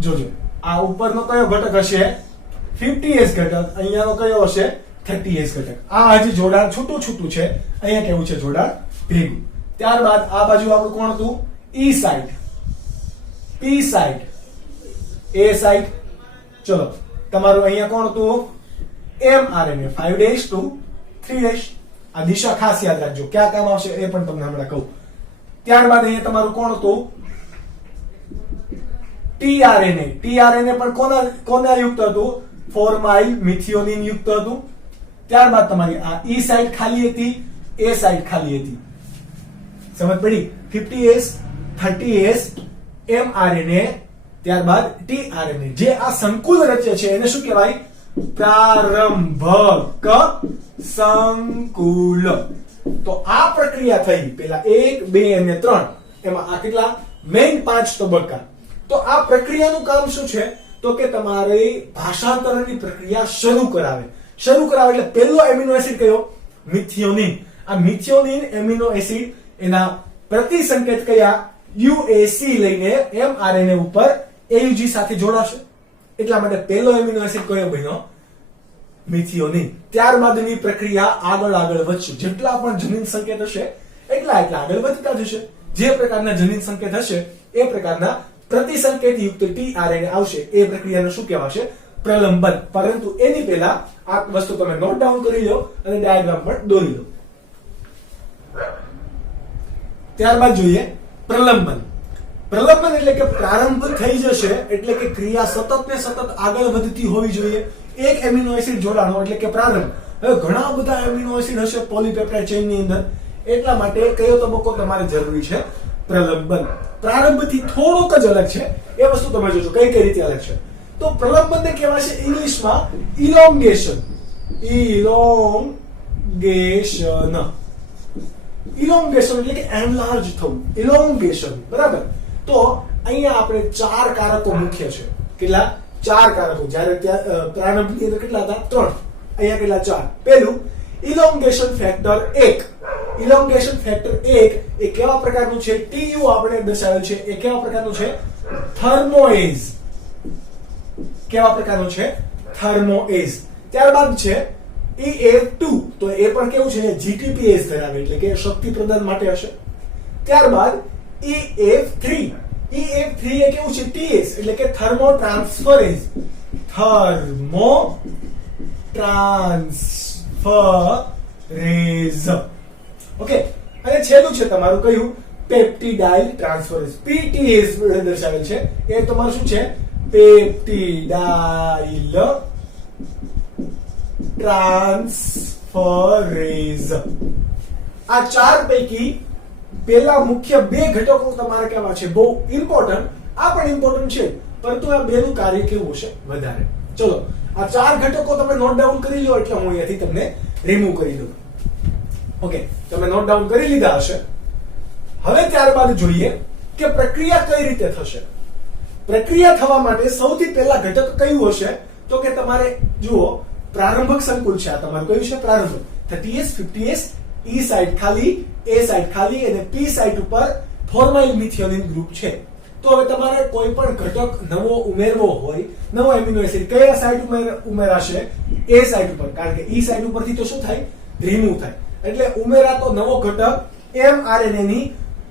જોજો આ ઉપરનો કયો ઘટક હશે 50S ઘટક અહીંયાનો કયો હશે 30S ઘટક આ હજી જોડાણ છૂટું છે અહીંયા કેવું છે જોડાણ ભેગું ત્યારબાદ આ બાજુ આપણું કોણ હતું E site P site A site ચલો તમારું અહીંયા કોણ હતું mRNA 5' to 3' આ દિશા ખાસ યાદ રાખજો ક્યાં કામ આવશે એ પણ તમને હમણાં કહું ત્યારબાદ અહીંયા તમારું કોણ હતું tRNA પણ કોના યુક્ત હતું ફોર્માઇલ મિથિયોનિન યુક્ત હતું ત્યારબાદ તમારી આ E સાઇટ ખાલી હતી A સાઇટ ખાલી હતી સમજ પડી 50S 30S mRNA ત્યારબાદ tRNA જે આ સંકુલ રચે છે એને શું કહેવાય પ્રારંભક સંકુલ તો આ પ્રક્રિયા થઈ પેલા 1 2 અને 3 એમાં આ કેટલા મેઇન 5 તબક્કા તો આ પ્રક્રિયાનું કામ શું છે તો કે તમારી ભાષાંતરણની પ્રક્રિયા શરૂ કરાવે એટલે પહેલો એમિનો એસિડ કયો મિથિયોનિન આ મિથિયોનિન એમિનો એસિડ એના પ્રતિસંકેત કયા UAC લઈને mRNA ઉપર AUG સાથે જોડાશે એટલા માટે પહેલો એમિનો એસિડ કયો બન્યો મિથિયોનિન ત્યારબાદની પ્રક્રિયા આગળ વધશે જેટલા પણ જનીન સંકેત હશે એટલા આગળ વધતા જશે જે પ્રકારના જનીન સંકેત હશે એ પ્રકારના પ્રતિસંકેત યુક્ત tRNA આવશે એ પ્રક્રિયાને શું કહેવાશે પ્રલંબન પરંતુ એની પહેલા આ વસ્તુ તમે નોટ ડાઉન કરી લો અને ડાયાગ્રામ પણ દોરી લો ત્યારબાદ જોઈએ પ્રલંબન એટલે કે પ્રારંભ થઈ જશે એટલે કે ક્રિયા સતત ને સતત આગળ વધતી હોવી જોઈએ એક એમિનો એસિડ જોડાણો એટલે કે પ્રારંભ હવે ઘણા બધા એમિનો એસિડ હશે પોલીપેપ્ટાઇડ ચેઇન ની અંદર એટલા માટે કયો તબક્કો તમારે જરૂરી છે પ્રલંબન પ્રારંભથી થોડોક જ અલગ છે એ વસ્તુ તમે જોજો કઈ રીતે અલગ છે તો પ્રલંબનને કહેવાય છે ઇંગ્લિશમાં ઇલોંગેશન એટલે કે એનલાર્જ થવું ઇલોંગેશન બરાબર તો અહીંયા આપણે ચાર કારકો મુખ્ય છે કેટલા ચાર કારકો જ્યારે ત્યાં પ્રારંભની અંદર કેટલા હતા 3 અહીંયા કેટલા 4 પહેલું ઇલોંગેશન ફેક્ટર 1 ઇલોંગેશન ફેક્ટર 1 એ કેવા પ્રકારનું છે TU આપણે દર્શાવેલ છે એ કેવા પ્રકારનું છે થર્મોએઝ કેવા પ્રકારનું છે થર્મોએઝ ત્યારબાદ છે EF2 તો એ પણ કેવું છે GTPase ધરાવે એટલે કે શક્તિ પ્રદાન માટે હશે ત્યારબાદ EF3 એ કેવું છે TS એટલે કે થર્મો ટ્રાન્સફરેઝ ઓકે અને છેલ્લું છે તમારું કયું પેપ્ટિડાઇલ ટ્રાન્સફરેઝ PTS દર્શાવેલ છે એ તમારું શું છે પેપ્ટિડાઇલ ટ્રાન્સફરેઝ આ ચાર પૈકી પેલા મુખ્ય બે ઘટકો તમારે કેવા છે બહુ ઇમ્પોર્ટન્ટ આ પણ ઇમ્પોર્ટન્ટ છે પરંતુ આ બેનું કાર્ય કેવું હશે વધારે ચલો આ ચાર ઘટકો તમે નોટ ડાઉન કરી લો એટલે હું અહીંયાથી તમને રિમૂવ કરી દઉં ઓકે તમે નોટ ડાઉન કરી લીધા હશે હવે ત્યારબાદ જોઈએ કે પ્રક્રિયા કઈ રીતે થશે પ્રક્રિયા થવા માટે સૌથી પહેલા ઘટક કયું હશે તો કે તમારે જુઓ પ્રારંભક સંકુલ છે આ તમારું કયું છે પ્રારંભક 30S 50S E સાઇટ ખાલી A સાઇટ ખાલી અને P સાઇટ ઉપર ફોર્માઇલ મિથિયોનિન ગ્રુપ છે તો હવે તમારે કોઈ પણ ઘટક નવો ઉમેરવો હોય નવો એમિનો એસિડ કયા સાઇટ ઉમેરાશે A સાઇટ ઉપર કારણ કે E સાઇટ ઉપરથી તો શું થાય રિમૂવ થાય એટલે ઉમેરાતો નવો ઘટક mRNA ની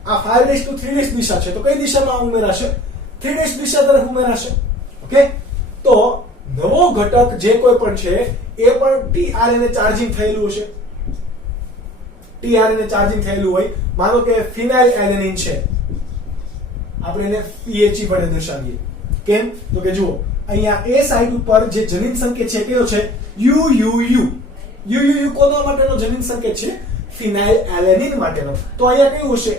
આ 5' to 3' દિશા છે તો કઈ દિશામાં ઉમેરાશે 3' દિશા તરફ ઉમેરાશે ઓકે તો નવો ઘટક જે કોઈ પણ છે એ પણ tRNA ચાર્જિંગ થયેલું હશે tRNA ચાર્જિંગ થયેલું હોય માનો કે ફિનાઇલ એલેનિન છે આપણે એને PHE વડે દર્શાવીએ કેમ તો કે જુઓ અહીંયા A સાઇટ ઉપર જે જનીન સંકેત છે કયો છે UUU કોના માટેનો જનીન સંકેત છે ફિનાઇલ એલેનિન માટેનો તો અહીંયા કયું હશે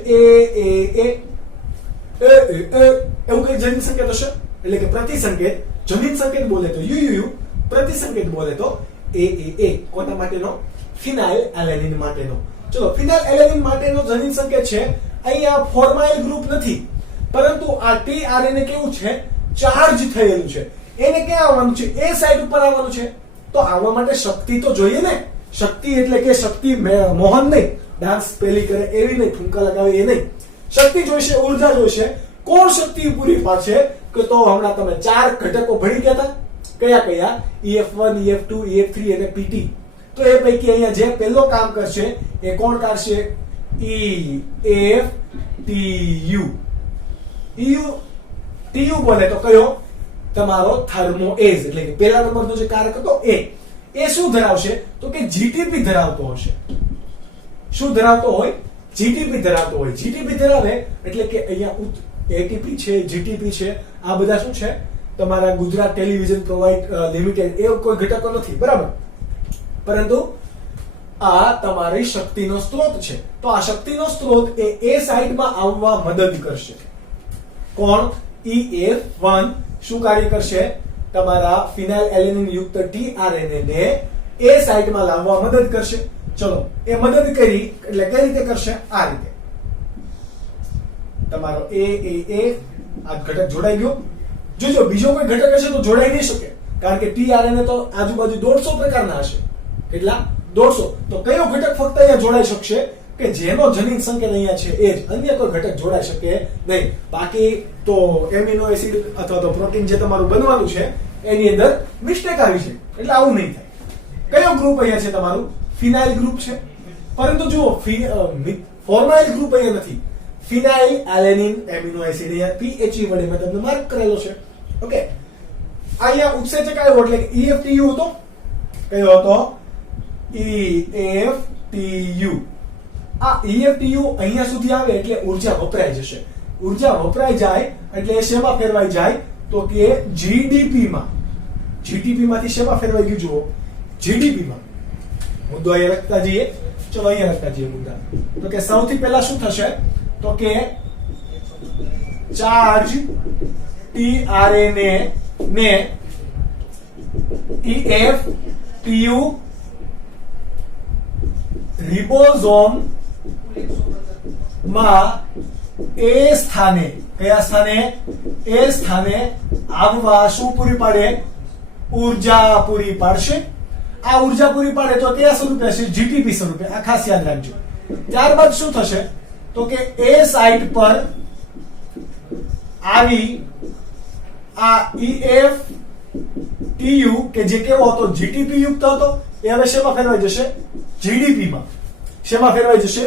એવું કઈ જનીન સંકેત હશે એટલે કે પ્રતિસંકેત જનીન સંકેત બોલે તો UUU પ્રતિસંકેત બોલે તો AAA કોના માટેનો ફિનાઇલ એલેનિન માટેનો ચલો ફિનાઇલ એલેનિન માટેનો જનીન સંકેત છે અહીંયા ફોર્માઇલ ગ્રુપ નથી પરંતુ આ tRNA કેવું છે ચાર્જ થયેલું છે એને ક્યાં આવવાનું છે એ સાઇટ ઉપર આવવાનું છે તો આવવા માટે શક્તિ તો જોઈએ ને શક્તિ એટલે કે શક્તિ મોહન નહીં ડાન્સ પેલી કરે એવી નહીં ઠુમકા લગાવે એ નહીં શક્તિ જોઈશે ઉર્જા જોઈશે કોણ શક્તિ પૂરી પાડશે કે તો હમણાં તમે ચાર ઘટકો ભણી ગયા હતા કયા EF1 EF2 EF3 અને PT તો એ પૈકી અહીંયા જે પહેલો કામ કરશે એ કોણ કરશે TU બોલે તો કયો તમારો થર્મોએઝ એટલે કે પહેલા નંબરનો જે કારક હતો એ શું ધરાવશે તો કે GTP ધરાવતો હશે શું ધરાવતો હોય GTP ધરાવતો હોય GTP ધરાવે એટલે કે અહીંયા ATP છે GTP છે આ બધા શું છે તમારા ગુજરાત ટેલિવિઝન પ્રોવાઇડ લિમિટેડ એ કોઈ ઘટકો નથી બરાબર પરંતુ આ તમારી શક્તિનો સ્ત્રોત છે તો આ શક્તિનો સ્ત્રોત એ સાઇટમાં આવવા મદદ કરશે કોણ EF1 શું કાર્ય કરશે તમારા ફિનાઇલ એલેનિન યુક્ત tRNA ને એ સાઇટમાં લાવવા મદદ કરશે ચલો એ મદદ કરી એટલે કઈ રીતે કરશે આ રીતે તમારો AAA આ ઘટક જોડાઈ ગયો. જોજો બીજો કોઈ ઘટક હશે તો જોડાઈ નહીં શકે, કારણ કે tRNA તો આજુબાજુ 150 પ્રકારના હશે. કેટલા? 150. તો કયો ઘટક ફક્ત અહીંયા જોડાઈ શકશે કે જેનો જનીન સંકેત અહીંયા છે એ જ, અન્ય કોઈ ઘટક જોડાઈ શકે નહીં. બાકી તો એમિનો એસિડ અથવા તો પ્રોટીન જે તમારું બનવાનું છે એની અંદર મિસ્ટેક આવી છે, એટલે આવું નહીં થાય. કયો ગ્રુપ અહીંયા છે તમારું? ફિનાઇલ ગ્રુપ છે. પરંતુ જુઓ ફોર્માઇલ ગ્રુપ અહીંયા નથી. ફિનાઇલ એલેનિન એમિનો એસિડ અહીંયા PHE વડે મેં તમને માર્ક કરેલો છે. ઓકે, અહીંયા ઉત્સેચક આવ્યો એટલે EFTU હતો. કયો હતો? EFTU. આ EFTU અહીંયા સુધી આવે એટલે ઉર્જા વપરાઈ જશે. ઉર્જા વપરાઈ જાય એટલે શેમાં ફેરવાઈ જાય? તો કે GDP માં. GDP માંથી શેમાં ફેરવાઈ ગયું? જુઓ, GDP માં. મુદ્દો અહીંયા લખતા જઈએ. ચલો અહીંયા લખતા જઈએ મુદ્દા. તો કે સૌથી પહેલા શું થશે? તો કે ચાર્જ tRNA ને EFTU રિબોઝોમ માં એ સ્થાને, કયા સ્થાને? એ સ્થાને આવવા શું પૂરી પાડે? ઉર્જા પૂરી પાડશે. આ ઉર્જા પૂરી પાડે તો કયા સ્વરૂપે હશે? GTP સ્વરૂપે. આ ખાસ યાદ રાખજો. ત્યારબાદ શું થશે? તો કે એ સાઇટ પર આવી આ EFTU કે જે કેવો હતો? GTP યુક્ત હતો, એ હવે શેમાં ફેરવાઈ જશે? GDP માં. શેમાં ફેરવાઈ જશે?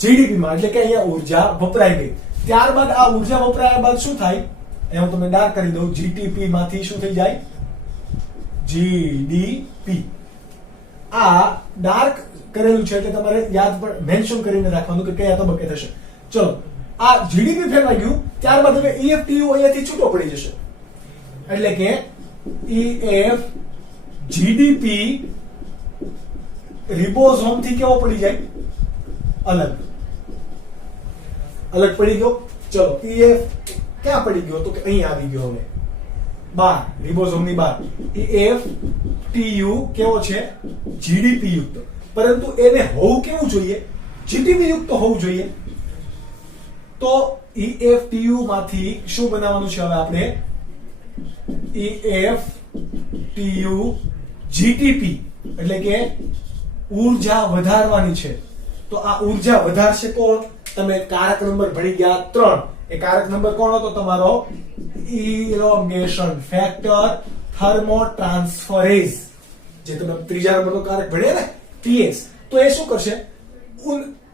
GDP માં. એટલે કે અહીંયા ઉર્જા વપરાઈ ગઈ. ત્યારબાદ આ ઉર્જા વપરાયા બાદ શું થાય? એ હું તમને ડાર્ક કરી દઉં. GTP માંથી શું થઈ જાય? GDP. આ ડાર્ક કરેલું છે એટલે તમારે યાદ પણ મેન્શન કરીને રાખવાનું કે કયા તબક્કે થશે. ચલો, આ GDP ફેરવાઈ ગયું. ત્યારબાદ હવે EFTU અહીંયાથી છૂટો પડી જશે. એટલે કે GDP રિબોઝોમ થી કેવો પડી જાય? અલગ. અલગ પડી ગયો. ચલો, EF ક્યાં પડી ગયો? તો કે અહીં આવી ગયો. હવે બહાર, રિબોઝોમ ની બહાર. EFTU કેવો છે? GDP યુક્ત. પરંતુ એને હોવું કેવું જોઈએ? GDP યુક્ત હોવું જોઈએ. તો EFTU માંથી શું બનાવવાનું છે હવે આપણે? EFTU GTP, એટલે કે ઉર્જા વધારવાની છે. તો આ ઉર્જા વધારશે કોણ? તમે કારક નંબર ભણી ગયા 3. એ કારક નંબર કોણ હતો તમારો? ઇલોંગેશન ફેક્ટર થર્મોટ્રાન્સફરેઝ, જે તમે ત્રીજા નંબરનો કારક ભણ્યા ને, TS. તો એ શું કરશે?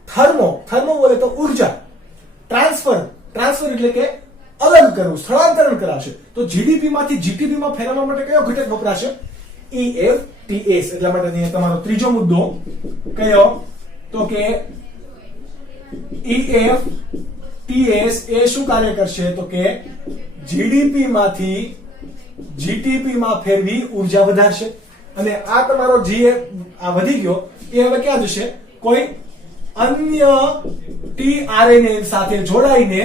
થર્મો બોલે તો ઉર્જા, ટ્રાન્સફર એટલે કે અલગ કરવું, સ્થળાંતરણ કરાશે. તો GDP માંથી GTP માં ફેરવવા માટે કયો ઘટક વપરાશે? EFTS. એટલા માટે અહીંયા તમારો ત્રીજો મુદ્દો કયો? તો કે EFTS એ શું કાર્ય કરશે? તો કે GDP માંથી GTP માં ફેરવી ઉર્જા વધારશે. અને આ તમારો જે આ વધી ગયો એ હવે ક્યાં જશે? કોઈ અન્ય tRNA સાથે જોડાઈને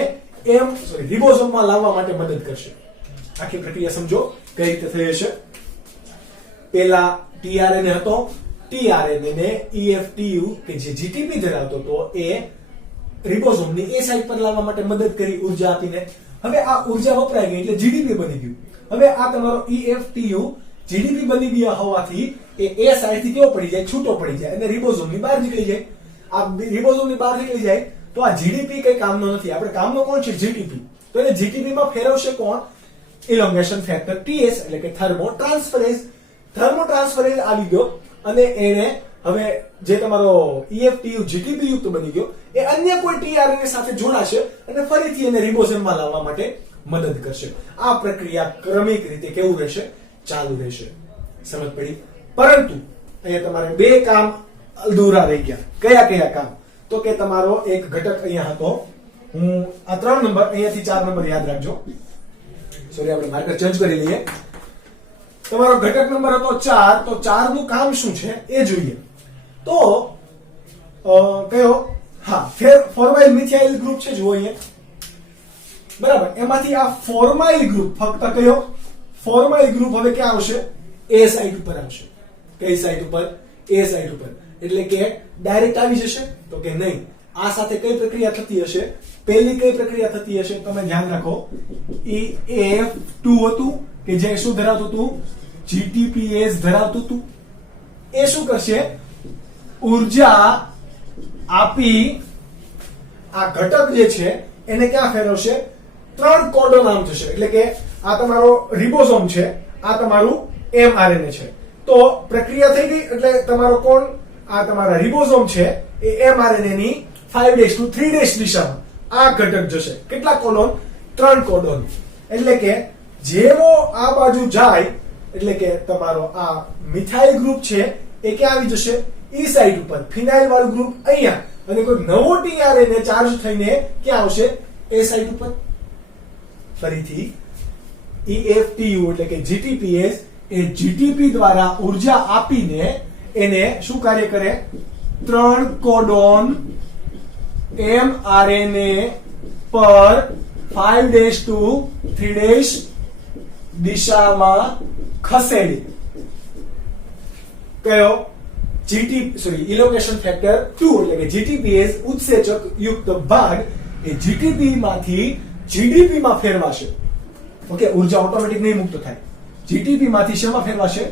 રિબોઝોમમાં લાવવા માટે મદદ કરશે. આખી પ્રક્રિયા સમજો કઈ રીતે થઈ હશે. પહેલા tRNA હતો, tRNA ને EFTU કે જે GTP ધરાવતો હતો એ રિબોઝોમની એ સાઇટ પર લાવવા માટે મદદ કરી ઉર્જા આપીને. હવે આ ઉર્જા વપરાઈ ગઈ એટલે GDP બની ગયું. હવે આ તમારો EFTU GDP બની ગયા હોવાથી એ સાઇટ થી કેવો પડી જાય? છૂટો પડી જાય અને રિબોઝોમની બહાર નીકળી જાય. આ રિબોઝોમની બહાર નીકળી જાય તો આ GDP કઈ કામનો નથી. આપણે કામનો કોણ છે? GTP. તો એને GTP માં ફેરવશે કોણ? ઇલોંગેશન ફેક્ટર TS, એટલે કે થર્મોટ્રાન્સફરેઝ. થર્મોટ્રાન્સફરેઝ આવી ગયો અને એને હવે જે તમારો EFTU GTP યુક્ત બની ગયો એ અન્ય કોઈ tRNA સાથે જોડાશે અને ફરીથી એને રિબોઝોમમાં લાવવા માટે મદદ કરશે. આ પ્રક્રિયા ક્રમિક રીતે કેવું રહેશે? ચાલુ રહેશે. સમજ પડી? પરંતુ અહીંયા તમારે બે કામ અધૂરા રહી ગયા. કયા કયા કામ? તો કે તમારો એક ઘટક અહીંયા હતો. હું આ 3 નંબર અહીંયાથી 4 નંબર યાદ રાખજો. સોરી, આપણે માર્કર ચેન્જ કરી લઈએ. તમારો ઘટક નંબર હતો 4. તો 4 નું કામ શું છે એ જોઈએ. તો કયો? હા, ફોર્માઇલ મિથાઇલ ગ્રુપ છે. જુઓ અહીંયા, બરાબર. એમાંથી આ ફોર્માઇલ ગ્રુપ, ફક્ત કયો? ફોર્માઇલ ગ્રુપ હવે ક્યાં આવશે? એ સાઇટ ઉપર આવશે. કઈ સાઇટ ઉપર? એ સાઇટ ઉપર. એટલે કે ડાયરેક્ટ આવી જશે? તો કે નહીં. આ સાથે કઈ પ્રક્રિયા થતી હશે? પહેલી કઈ પ્રક્રિયા થતી હશે તમે ધ્યાન રાખો. EF2 હતું કે જે શું ધરાવતું હતું? GTPase ધરાવતું હતું. એ શું કરશે? ઉર્જા આપી આ ઘટક જે છે એને ક્યાં ફેરવશે? 3 કોડોન આમ જશે. એટલે કે આ તમારો રિબોઝોમ છે, આ તમારું mRNA છે. તો પ્રક્રિયા થઈ ગઈ એટલે તમારો કોણ? આ તમારા રિબોઝોમ છે એ mRNA ની 5' દિશામાં આ ઘટક જશે. કેટલા કોડોન? 3 કોડોન. એટલે કે જેવો આ બાજુ જાય એટલે કે તમારો આ મિથાઇલ ગ્રુપ છે એ ક્યાં આવી જશે? ઈ સાઈડ ઉપર. ફિનાઇલ વાળું ગ્રુપ અહીંયા, અને કોઈ નવો tRNA ચાર્જ થઈને ક્યાં આવશે? એ સાઈડ ઉપર. ફરીથી EF2 એટલે કે GTPase એ GTP દ્વારા ઉર્જા આપીને એને શું કાર્ય કરે? 3 કોડોન mRNA પર 5' દિશામાં ખસેડી. કયો? ઇલોકેશન ફેક્ટર 2 એટલે કે GTPase ઉત્સેચક યુક્ત ભાગ એ GTP માંથી GDP માં ફેરવાશે. ઓકે, ઉર્જા ઓટોમેટિક નહીં મુક્ત થાય. GTP માંથી શેમાં ફેરવાશે?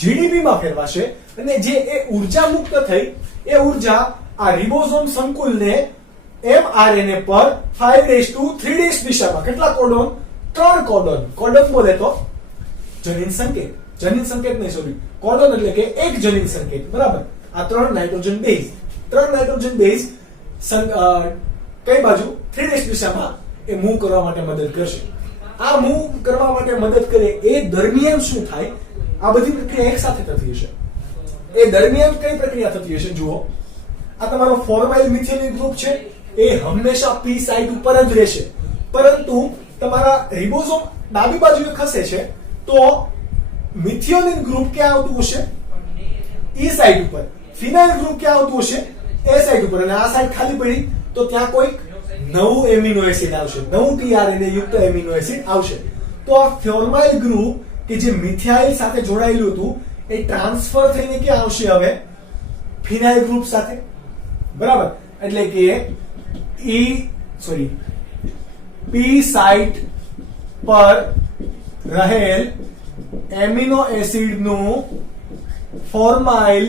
GDP માં ફેરવાશે. અને જે એ ઉર્જા મુક્ત થઈ એ ઉર્જા આ રિબોઝોમ સંકુલને mRNA પર 5' દિશામાં કેટલા કોડોન? 3 કોડોન. કોડોન બોલે તો જનીન સંકેત. જનીન સંકેત નહીં, સોરી, કોડોન એટલે કે એક જનીન સંકેત. બરાબર. આ 3 નાઇટ્રોજન બેઝ, 3 નાઇટ્રોજન બેઝ કઈ બાજુ? 3' દિશામાં એ મૂવ કરવા માટે મદદ કરશે. આ મૂવ કરવા માટે મદદ કરે એ દરમિયાન શું થાય? આ બધી પ્રક્રિયા એક સાથે થતી હશે. એ દરમિયાન કઈ પ્રક્રિયા થતી હશે? જુઓ, આ તમારો ફોર્માઇલ મિથેનિલ ગ્રુપ છે એ હંમેશા P સાઇટ ઉપર જ રહેશે. પરંતુ તમારા રિબોઝોમ ડાબી બાજુએ ખસે છે તો મિથિયોનિન ગ્રુપ ક્યાં આવતું હશે? E સાઇટ ઉપર. ફિનાઇલ ગ્રુપ ક્યાં આવતું હશે? A સાઇટ ઉપર. અને આ સાઇટ ખાલી પડી તો ત્યાં કોઈક નવું એમિનો એસિડ આવશે, નવું tRNA યુક્ત એમિનો એસિડ આવશે. તો આ ફોર્માઇલ ગ્રુપ કે જે મિથાઇલ સાથે જોડાયેલું હતું એ ટ્રાન્સફર થઈને ક્યાં આવશે? હવે ફિનાઇલ ગ્રુપ સાથે. બરાબર. એટલે કે P સાઇટ પર રહેલ એમિનો એસિડ નું ફોર્માઇલ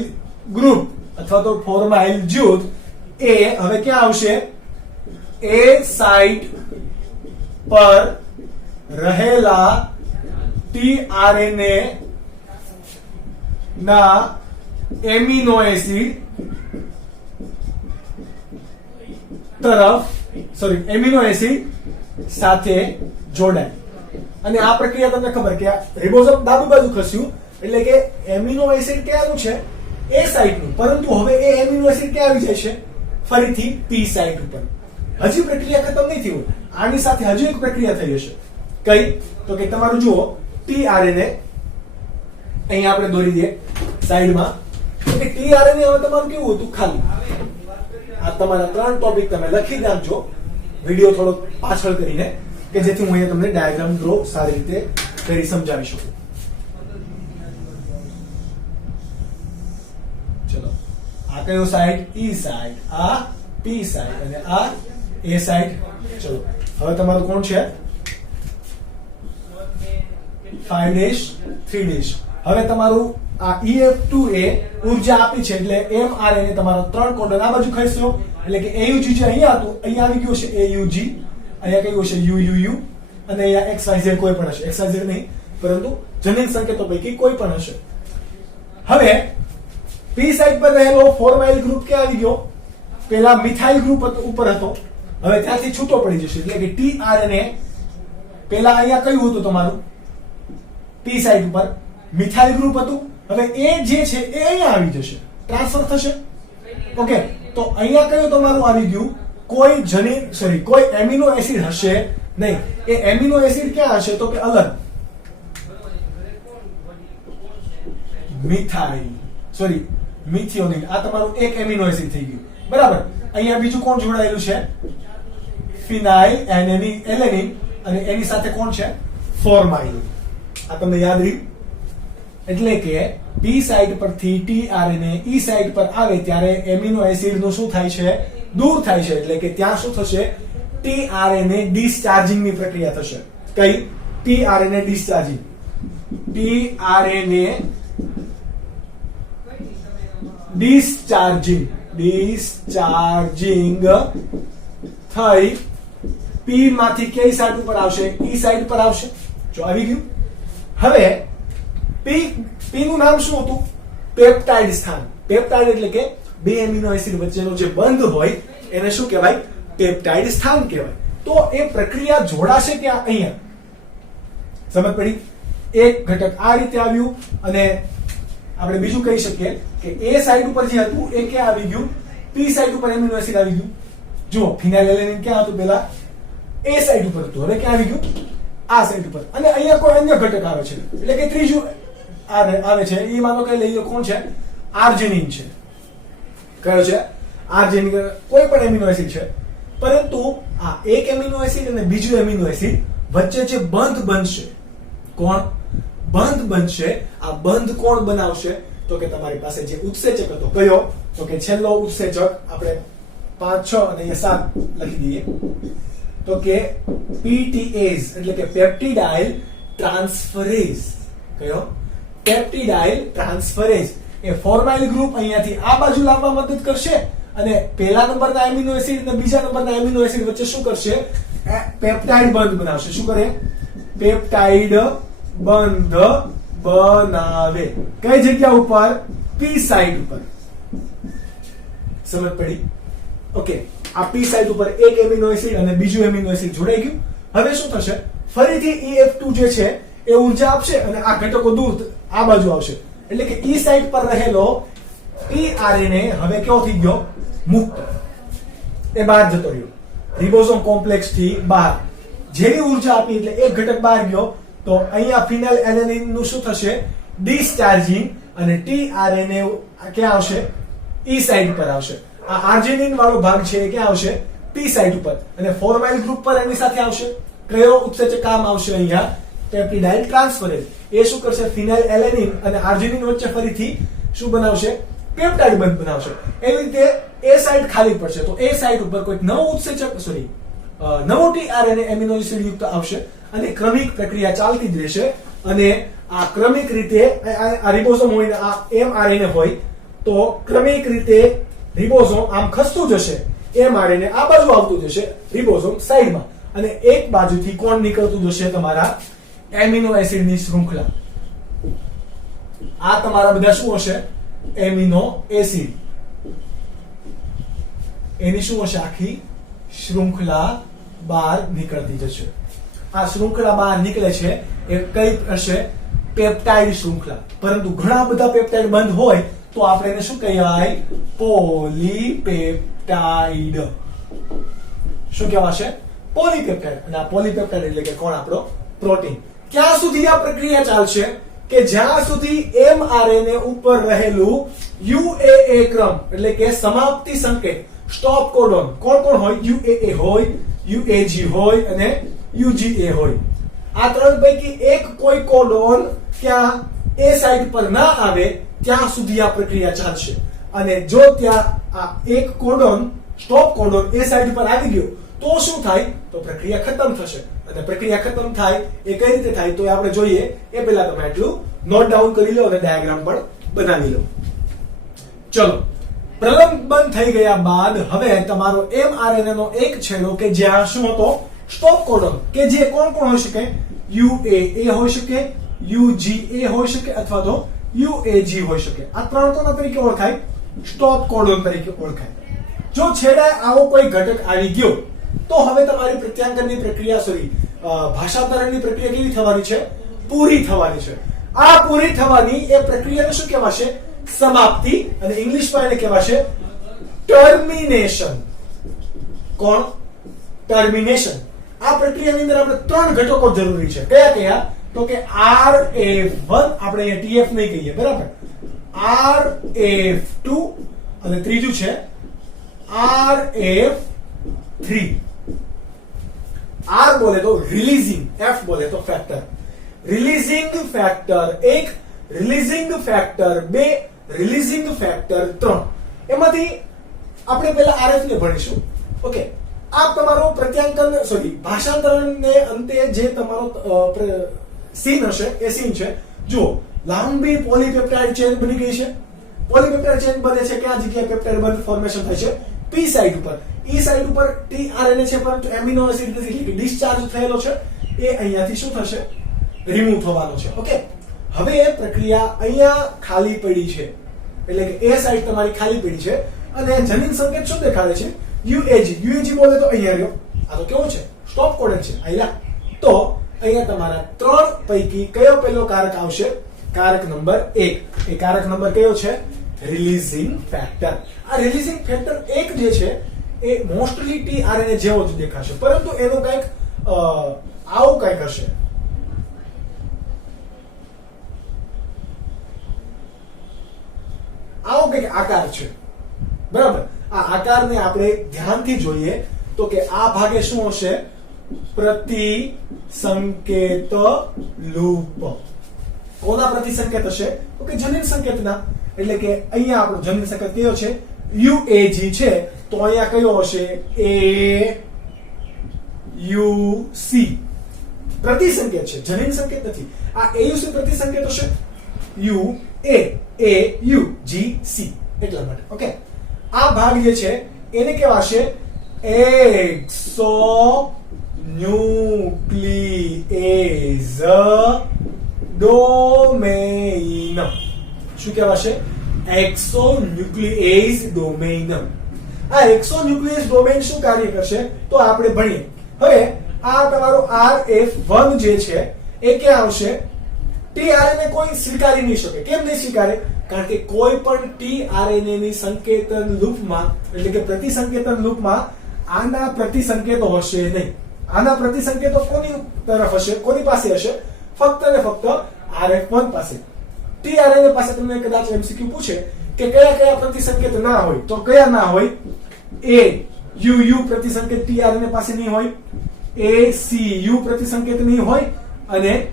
ગ્રુપ અથવા તો ફોર્માઇલ જૂથ એ હવે ક્યાં આવશે? એ સાઇટ પર રહેલા tRNA ના એમિનો એસિડ એમિનો એસિડ સાથે જોડાય. અને આ પ્રક્રિયા તમને ખબર કે રિબોઝોમ ડાબી બાજુ ખસ્યું એટલે કે એમિનો એસિડ ક્યાંનું છે? એ સાઇટનું. પરંતુ હવે એ એમિનો એસિડ ક્યાં આવી જાય છે? ફરીથી P સાઇટ ઉપર. હજી પ્રક્રિયા ખતમ નહીં થઈ હોય. આની સાથે હજી એક પ્રક્રિયા થઈ હશે. કઈ? તો કે તમારું જુઓ tRNA અહીંયા આપણે દોરી દઈએ સાઈડમાં. કે tRNA હવે તમારું કેવું હતું? ખાલી. આ તમારા 3 ટોપિક તમે લખી નાખજો વિડિયો થોડો પાછળ કરીને, કે જેથી હું અહીંયા તમને ડાયાગ્રામ ડ્રો સારી રીતે કરી સમજાવી શકું. ચલો, આ કયો સાઇડ? E સાઇડ, આ P સાઇડ અને આ A સાઇડ. ચલો, હવે તમારું કોણ છે? 5'3'. હવે તમારું આ EF2 એ ઉર્જા આપી છે એટલે mRNA તમારો 3 કોડોન આ બાજુ ખસ્યો એટલે કે AUG છે અહીંયા હતું, અહીંયા આવી ગયું છે AUG, અહીંયા કયું હશે? UUU, અને અહીંયા XYZ કોઈ પણ હશે. XYZ નહીં પરંતુ જનીન સંકેતો પૈકી કોઈ પણ હશે. હવે P સાઇટ પર રહેલો ફોર્માઇલ ગ્રુપ ક્યાં આવી ગયો? પેલા મિથાઇલ ગ્રુપ ઉપર હતો, હવે ત્યાંથી છૂટો પડી જશે. એટલે કે tRNA પેલા અહીંયા કયું હતું તમારું? P સાઇટ ઉપર મિથાઇલ ગ્રુપ હતું. હવે એ જે છે એ અહીંયા આવી જશે, ટ્રાન્સફર થશે. ઓકે, તો અહીંયા કયું તમારું આવી ગયું? કોઈ કોઈ એમિનો એસિડ હશે નહીં. એ એમિનો એસિડ ક્યાં હશે? તો કે અલગ. મિથિયોનિન. આ તમારું એક એમિનો એસિડ થઈ ગયું. બરાબર. અહીંયા બીજું કોણ જોડાયેલું છે? ફિનાઇલ એલેનિન, અને એની સાથે કોણ છે? ફોર્માઇલ. આ તમને યાદ રહ્યું? એટલે કે P સાઇટ પરથી tRNA E સાઇટ પર આવે ત્યારે એમિનો એસિડ નું શું થાય છે? દૂર થાય છે એટલે કે ત્યાં શું થશે tRNA ડિસ્ચાર્જિંગ ની પ્રક્રિયા થશે કઈ tRNA ડિસ્ચાર્જિંગ tRNA ડિસ્ચાર્જિંગ થઈ P માંથી કઈ સાઈડ ઉપર આવશે E સાઈડ પર આવશે જો આવી ગયું હવે P નું નામ શું હતું પેપ્ટાઇડ સ્થાન પેપ્ટાઇડ એટલે કે બે એમિનો એસિડ વચ્ચેનો જે બંધ હોય એને શું કહેવાય પેપ્ટાઇડ સ્થાન કહેવાય તો એ પ્રક્રિયા જોડાશે ક્યાં અહીંયા સમજ પડી એક ઘટક આ રીતે આવ્યું અને આપણે બીજું કહી શકીએ કે એ સાઈડ ઉપર જે હતું એ ક્યાં આવી ગયું P સાઈડ ઉપર એમિનો એસિડ આવી ગયું જુઓ ફિનાઇલેલેનિન ક્યાં હતું પહેલા એ સાઈડ ઉપર હતું હવે ક્યાં આવી ગયું આ સાઈડ ઉપર અને અહીંયા કોઈ અન્ય ઘટક આવે છે એટલે કે ત્રીજું આવે છે એ માનો કે લઈએ કોણ છે આર્જિનિન છે કયો છે આર્જિનિન કોઈ પણ એમિનો એસિડ છે પરંતુ આ એક એમિનો એસિડ અને બીજું એમિનો એસિડ વચ્ચે જે બંધ બનશે કોણ બંધ બનશે આ બંધ કોણ બનાવશે તો કે તમારી પાસે જે ઉત્સેચક હતો કયો તો કે છેલ્લો ઉત્સેચક આપણે 5 6 અને 7 લખી દઈએ તો કે PTAs એટલે કે પેપ્ટિડાઇલ ટ્રાન્સફરેઝ કયો પેપ્ટિડાઇલ ટ્રાન્સફરેઝ એ ફોર્માઇલ ગ્રુપ અહીંયાથી આ બાજુ લાવવા મદદ કરશે અને પહેલા નંબરના એમિનો એસિડ અને બીજા નંબરના એમિનો એસિડ વચ્ચે શું કરશે પેપ્ટાઇડ બંધ બનાવશે શું કરે પેપ્ટાઇડ બંધ બનાવે કઈ જગ્યા ઉપર P સાઈડ ઉપર સમજ પડી ઓકે આ P સાઈડ ઉપર એક એમિનો એસિડ અને બીજું એમિનો એસિડ જોડાઈ ગયું હવે શું થશે ફરીથી EF2 જે છે એ ઊર્જા આપશે અને આ ઘટકો દૂર આ બાજુ આવશે એટલે કે E સાઈડ પર રહેલો tRNA હવે કેવો થઈ ગયો મુક્ત એ બહાર જતો રહ્યો રિબોસોમ કોમ્પ્લેક્સ થી બહાર જેવી ઊર્જા આપી એટલે એક ઘટક બહાર ગયો તો અહીંયા ફિનાઇલેલેનિન નું શું થશે ડિસ્ચાર્જિંગ અને tRNA ક્યાં આવશે E સાઈડ પર આવશે આ આર્જિનિન વાળો ભાગ છે એ ક્યાં આવશે P સાઈડ ઉપર અને ફોર્માઇલ ગ્રુપ પર એની સાથે આવશે કયો ઉત્સેચક કામ આવશે અહીંયા પેપ્ટિડાઇલ ટ્રાન્સફરેઝ એ શું કરશે ફિનાઇલેલેનિન અને આર્જિનિન વચ્ચે ફરીથી શું બનાવશે પેપ્ટાઇડ બંધ બનાવશે એવી રીતે એ સાઈડ ખાલી પડશે તો એ સાઈડ ઉપર કોઈ નવો ઉત્સેચક નવો tRNA એમિનો એસિડ યુક્ત આવશે અને ક્રમિક પ્રક્રિયા ચાલતી જ રહેશે અને આ ક્રમિક રીતે આ રિબોસોમ હોય આ mRNA હોય તો ક્રમિક રીતે રિબોસોમ આમ ખસતું જશે mRNA આ બાજુ આવતું જશે રિબોસોમ સાઈડમાં અને એક બાજુથી કોણ નીકળતું જશે તમારા એમિનો એસિડની શૃંખલા આ તમારા બધા શું હશે એમિનો એસિડ એની શું હશે આખી શૃંખલા બહાર નીકળતી જશે આ શૃંખલા બહાર નીકળે છે એ કઈ હશે પેપ્ટાઇડ શૃંખલા પરંતુ ઘણા બધા પેપ્ટાઇડ બંધ હોય તો આપણે એને શું કહેવાય પોલીપેપ્ટાઇડ શું કહેવાશે પોલીપેપ્ટાઇડ અને આ પોલીપેપ્ટાઇડ એટલે કે કોણ આપણો પ્રોટીન ક્યાં સુધી આ પ્રક્રિયા ચાલશે કે જ્યાં સુધી mRNA ઉપર રહેલું UAA ક્રમ એટલે કે સમાપ્તિ સંકેત સ્ટોપ કોડોન કોણ કોણ હોય UAA હોય UAG હોય અને UGA હોય આ ત્રણ પૈકી એક કોઈ કોડોન ક્યાં એ સાઈડ પર ના આવે ત્યાં સુધી આ પ્રક્રિયા ચાલશે અને જો ત્યાં આ એક કોડોન સ્ટોપ કોડોન એ સાઈડ પર આવી ગયો તો શું થાય તો પ્રક્રિયા ખતમ થશે અને પ્રક્રિયા ખતમ થાય એ કઈ રીતે થાય તો આપણે જોઈએ એ પહેલા તમે એટલું નોટ ડાઉન કરી લો અને ડાયાગ્રામ પણ બનાવી લો ચલો પ્રલંબન થઈ ગયા બાદ હવે તમારો mRNA નો એક છેડો કે જ્યાં શું હતો સ્ટોપ કોડોન કે જે કોણ કોણ હોઈ શકે UAA હોઈ શકે UGA હોઈ શકે અથવા તો UAG હોઈ શકે આ ત્રણ કોના તરીકે ઓળખાય સ્ટોપ કોડોન તરીકે ઓળખાય જો છેડે આવો કોઈ ઘટક આવી ગયો તો હવે તમારી પ્રત્યાંકનની પ્રક્રિયા ભાષાંતરણની પ્રક્રિયા કેવી થવાની છે પૂરી થવાની છે આ પૂરી થવાની એ પ્રક્રિયાને શું કહેવાશે સમાપ્તિ અને ઇંગ્લિશમાં એને કહેવાશે ટર્મિનેશન કોણ ટર્મિનેશન આ પ્રક્રિયાની અંદર આપણે ત્રણ ઘટકો જરૂરી છે કયા કયા તો કે RF1 આપણે અહીંયા TF નહીં કહીએ બરાબર RF2 અને ત્રીજું છે RF3 R બોલે તો રિલીઝિંગ F બોલે તો factor releasing factor 1 releasing factor 2 releasing factor 3 એમાંથી આપણે પહેલા આરએફ ને ભણીશું. ઓકે, આ તમારો પ્રત્યાંકન ભાષાંતરણને અંતે જે તમારો સીન હશે એ સીન છે. જુઓ, લાંબી પોલીપેપ્ટાઇડ ચેન બની ગઈ છે. પોલીપેપ્ટાઇડ ચેન બને છે કયા જગ્યાએ પેપ્ટાઇડ બંધ ફોર્મેશન થાય છે? પી સાઇડ ઉપર. ઈ સાઇડ ઉપર ટીઆરએનએ છે, પરંતુ એમિનો એસિડ નથી, એટલે કે ડિસ્ચાર્જ થયેલો છે. એ અહીંયાથી શું થશે? રિમૂવ થવાનો છે. ઓકે, હવે એ પ્રક્રિયા અહીંયા ખાલી પડી છે, એટલે કે એ સાઇડ તમારી ખાલી પડી છે અને જનીન સંકેત શું દેખાડે છે? યુએજી. યુએજી બોલે તો અહીંયા રહ્યો. આ તો કેવું છે? સ્ટોપ કોડન છે. અહીંયા તો અહીંયા તમારા 3 પૈકી કયો પહેલો કારક આવશે? કારક નંબર 1. એ કારક નંબર કયો છે? Releasing factor. આ રિલીઝિંગ ફેક્ટર 1 જે છે એ મોસ્ટલી ટીઆરએનએ જેવો જ દેખાશે, પરંતુ એનું કંઈક આવું કંઈક હશે. આવો કંઈક આકાર છે. બરાબર, આ આકારને આપણે ધ્યાનથી જોઈએ તો કે આ ભાગે શું હશે? પ્રતિસંકેત લૂપ. કોના પ્રતિસંકેત હશે? તો કે જનીન સંકેતના. એટલે કે અહીંયા આપણો જનીન સંકેત કયો છે? યુએજી છે. તો અહીંયા કયો હશે? એ યુસી પ્રતિસંકેત છે, જનીન સંકેત નથી. આ એયુસી પ્રતિસંકેત હશે. U A U G C, એટલા માટે. ઓકે, આ ભાગ જે છે એને કહેવાશે એક્સોન્યુક્લિએઝ ડોમેઇન. શું કહેવાશે? એક્સોન્યુક્લિએઝ ડોમેઇન. આ એક્સોન્યુક્લિએઝ ડોમેઇન શું કાર્ય કરશે તો આપણે ભણીએ. હવે આ તમારો RF1 જે છે એ ક્યાં આવશે? ટીઆરએનએ કોઈ સ્વીકારી નહીં શકે. કેમ નહીં સ્વીકારે? કારણ કે કોઈ પણ ટીઆરએનએ ની સંકેતન લૂપમાં, એટલે કે પ્રતિસંકેતન લૂપમાં આના પ્રતિસંકેતો હશે નહીં. આના પ્રતિસંકેતો કોની તરફ હશે? કોની પાસે હશે? ફક્ત ને ફક્ત RF1 પાસે. ટીઆરએનએ પાસે તમને કદાચ એમસીક્યુ પૂછે કે કયા કયા પ્રતિસંકેત ના હોય, તો કયા ના હોય? એ યુ પ્રતિસંકેત ટીઆરએનએ પાસે નહીં હોય, એ સી યુ પ્રતિસંકેત નહીં હોય, અને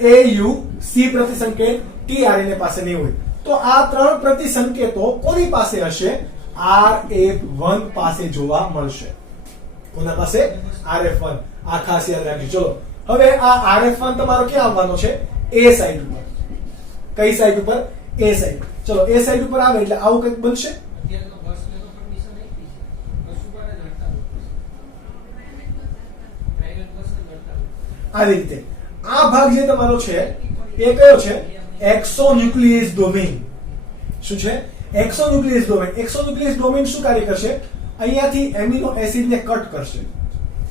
AU C પ્રતિસંકેત ટીઆરએનએ પાસે નહીં હોય. તો આ 3 પ્રતિસંકેતો કોની પાસે હશે? RF1 પાસે જોવા મળશે. કોના પાસે? RF1. આ ખાસ યાદ રાખજો. ચલો, હવે આ RF1 તમારો ક્યાં આવવાનો છે? એ સાઈડ ઉપર. કઈ સાઈડ ઉપર? એ સાઈડ. ચલો, એ સાઈડ ઉપર આવે એટલે આવું કંઈક બનશે. આવી રીતે આ ભાગ જે તમારો છે એ કયો છે? એક્સોન્યુક્લિએઝ ડોમેઇન. શું છે? એક્સોન્યુક્લિએઝ ડોમેઇન. એક્સોન્યુક્લિએઝ ડોમેઇન શું કાર્ય કરશે? અહીંયાથી એમિનો એસિડ ને કટ કરશે.